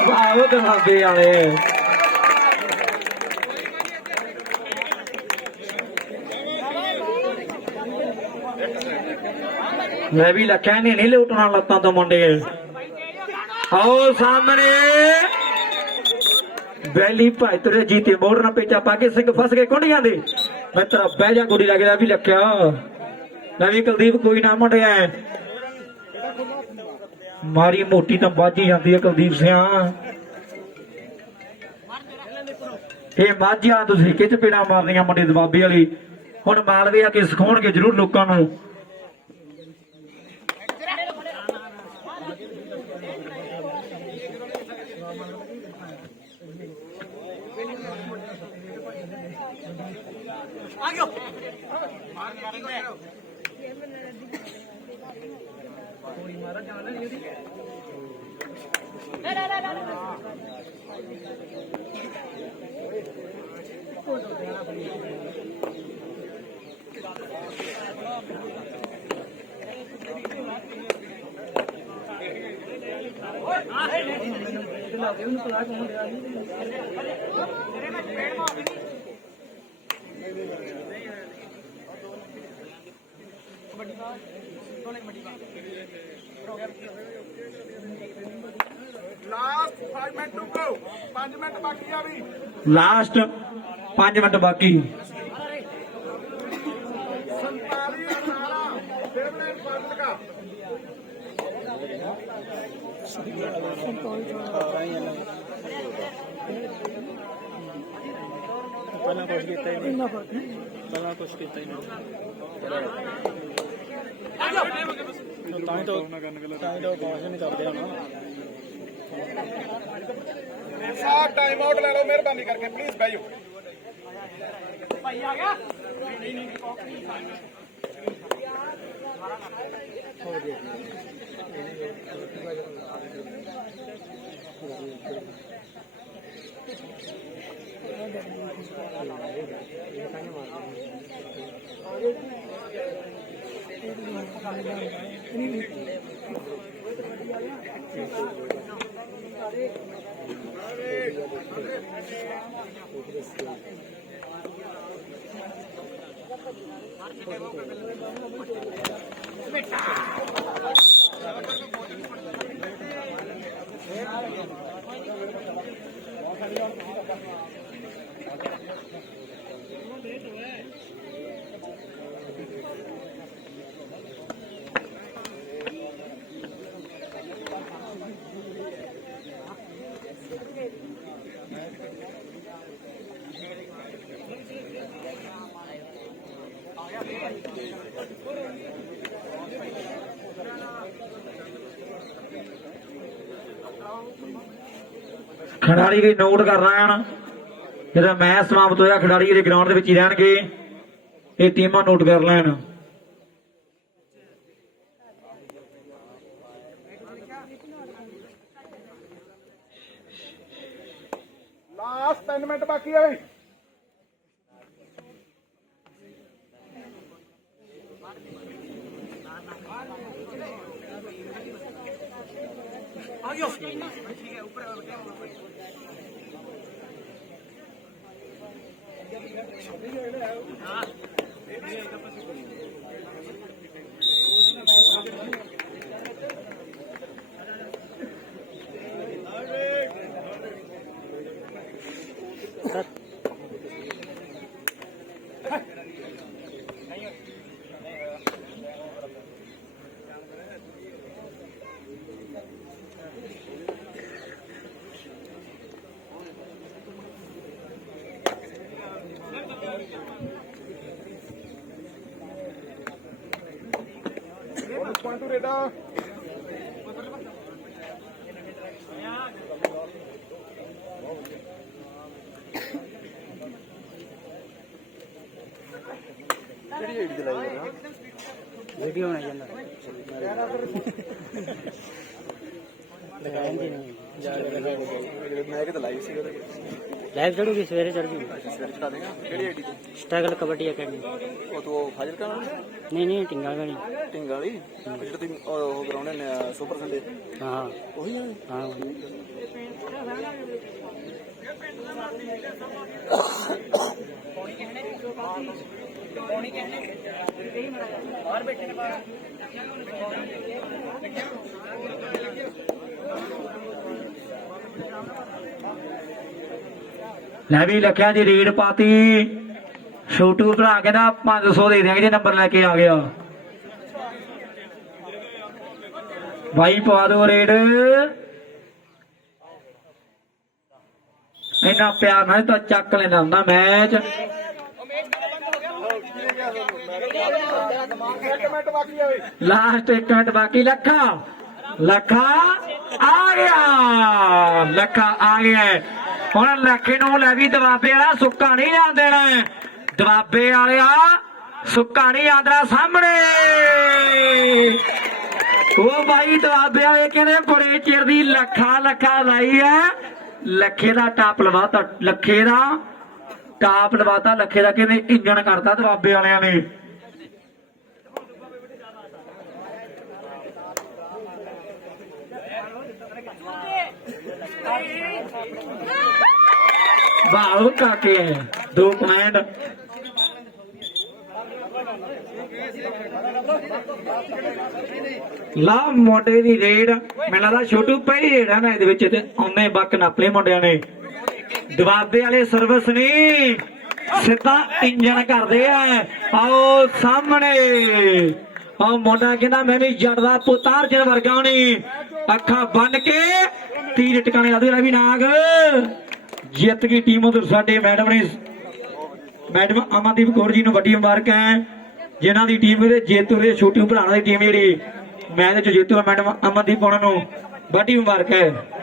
बहुत भागे वाले मैं भी लख्या नहीं लुटना लत्ता तो मुंडे। आओ सामने बैली भाई तुरे जीते मोड़ना पेचा पाके सिंह फस गए कुंडियां दे। मैं तेरा बह जा गुड़ी लगे भी लख्या मैं भी कुलदीप कोई ना मुंडे मारी मोटी तो बाजी जाती है कुलदीप सिंह। ये माझिया तुसीं किच पेड़ा मारनियां मुंडे दबाबे वाली हुण मालवे आके सिखाउणगे जरूर लोकां नूं। Last 5 minute to go 5 minute बाकी अभी लास्ट 5 मिनट बाकी 47-18 फेवरेट फाजिलका पहला कुछ कीता ही नहीं पहला कुछ कीता ही नहीं ਤਾਂ ਹੀ ਤਾਂ ਕੁਝ ਨਹੀਂ ਕਰਦੇ ਹੁਣ साहब टाइम आउट ले लो मेहरबानी करके प्लीज भाई खिडारी भी नोट कर ਲੈਣ ਜਦੋਂ ਮੈਚ ਸਮਾਪਤ ਹੋਇਆ ਖਿਡਾਰੀ ਇਹਦੇ ਗਰਾਊਂਡ ਦੇ ਵਿੱਚ ਹੀ ਰਹਿਣਗੇ ਇਹ ਟੀਮਾਂ ਨੋਟ ਕਰ ਲੈਣ लास्ट 10 मिनट बाकी है Point to radar. वीडियो बनाई जाना दिखाएंगे नहीं मैं कि लाइव सी लाइव चढ़ूगी सवेरे चढ़ जूगी सवेरे चढ़ा देगा केड़ी आईडी ते स्ट्रगल कबड्डी अकेडमी ਉਹ ਤੋਂ ਫਾਜ਼ਿਲ ਕਾ नहीं टिंगा का नहीं ਢਿੰਗਾ ਵਾਲੀ ਜਿਹੜਾ ਤੁਸੀਂ ਉਹ ਕਰਾਉਣੇ ਨੇ ਸੁਪਰ ਸੰਡੇ हाँ ਉਹੀ ਆ हाँ ਲੈ ਵੀ ਲੱਖਿਆ ਦੀ ਰੀਡ ਪਾਤੀ ਛੋਟੂ ਭਰਾ ਕਹਿੰਦਾ 500 ਦੇ ਦਿਆਂਗੇ ਜੇ ਨੰਬਰ ਲੈ ਕੇ ਆ ਗਿਆ ਭਾਈ ਪਵਾ ਦਿਓ ਰੇਡ ਇੰਨਾ ਪਿਆਰ ਨਾਲ ਤਾਂ ਚੱਕ ਲੈਂਦਾ ਹੁੰਦਾ ਮੈਚ ਲਾਸਟ 1 ਮਿੰਟ ਬਾਕੀ ਲੱਖਾ ਆ ਗਿਆ ਹੁਣ ਲੱਖੇ ਨੂੰ ਲੈ ਵੀ ਦਬਾਬੇ ਵਾਲਾ ਸੁੱਕਾ ਨਹੀਂ ਜਾਣ ਦੇਣਾ ਦਬਾਬੇ ਵਾਲਿਆ ਸੁੱਕਾ ਨਹੀਂ ਆਂਦਰਾ ਸਾਹਮਣੇ ਉਹ ਬਾਈ ਦਬਾਬੇ ਵਾਲੇ ਕਹਿੰਦੇ ਬੜੇ ਚਿਰ ਦੀ ਲੱਖਾ ਲਾਈ ਹੈ ਲੱਖੇ ਦਾ ਟਾਪ ਲਵਾਤਾ ਲੱਖੇ ਦਾ ਕਹਿੰਦੇ ਇੰਜਣ ਕਰਤਾ ਦਬਾਬੇ ਵਾਲਿਆਂ ਨੇ ਵਾਹ ਕਾਕੇ 2 ਪੁਆਇੰਟ ਲਾ ਮੋਢੇ ਦੀ ਰੇਡ ਮੈਨੂੰ ਲੱਗਦਾ ਛੋਟੂ ਪਹਿਲੀ ਰੇਡ ਹੈ ਨਾ ਇਹਦੇ ਵਿੱਚ ਤੇ ਉਹਨੇ ਬੱਕ ਨਾਪਲੇ ਮੁੰਡਿਆਂ ਨੇ ਦਬਾਬੇ ਵਾਲੇ ਸਰਵਿਸ ਨਹੀਂ ਸਿੱਧਾ ਇੰਜਣ ਕਰਦੇ ਆ ਆਓ ਸਾਹਮਣੇ ਆਹ ਮੁੰਡਾ ਕਹਿੰਦਾ ਮੈਂ ਵੀ ਜੱਟ ਦਾ ਪੁੱਤਾਰ ਜਨ ਵਰਗਾ ਨਹੀਂ ਅੱਖਾਂ ਬੰਨ ਕੇ ਤੀਰ ਟਿਕਾਣੇ ਲਾ ਦੇ ਵੀ ਨਾਗ ਜਿੱਤ ਗਈ ਟੀਮ ਉਧਰ ਸਾਡੇ ਮੈਡਮ ਅਮਨਦੀਪ ਕੌਰ ਜੀ ਨੂੰ ਵੱਡੀ ਮੁਬਾਰਕ ਹੈ ਜਿਨ੍ਹਾਂ ਦੀ ਟੀਮ ਦੇ ਜੇਤੂ ਦੇ ਛੋਟੂ ਭਰਾਵਾਂ ਦੀ ਟੀਮ ਜਿਹੜੀ ਮੈਚ ਚ ਜੇਤੂ ਮੈਡਮ ਅਮਨਦੀਪ ਉਹਨਾਂ ਨੂੰ ਵੱਡੀ ਮੁਬਾਰਕ ਹੈ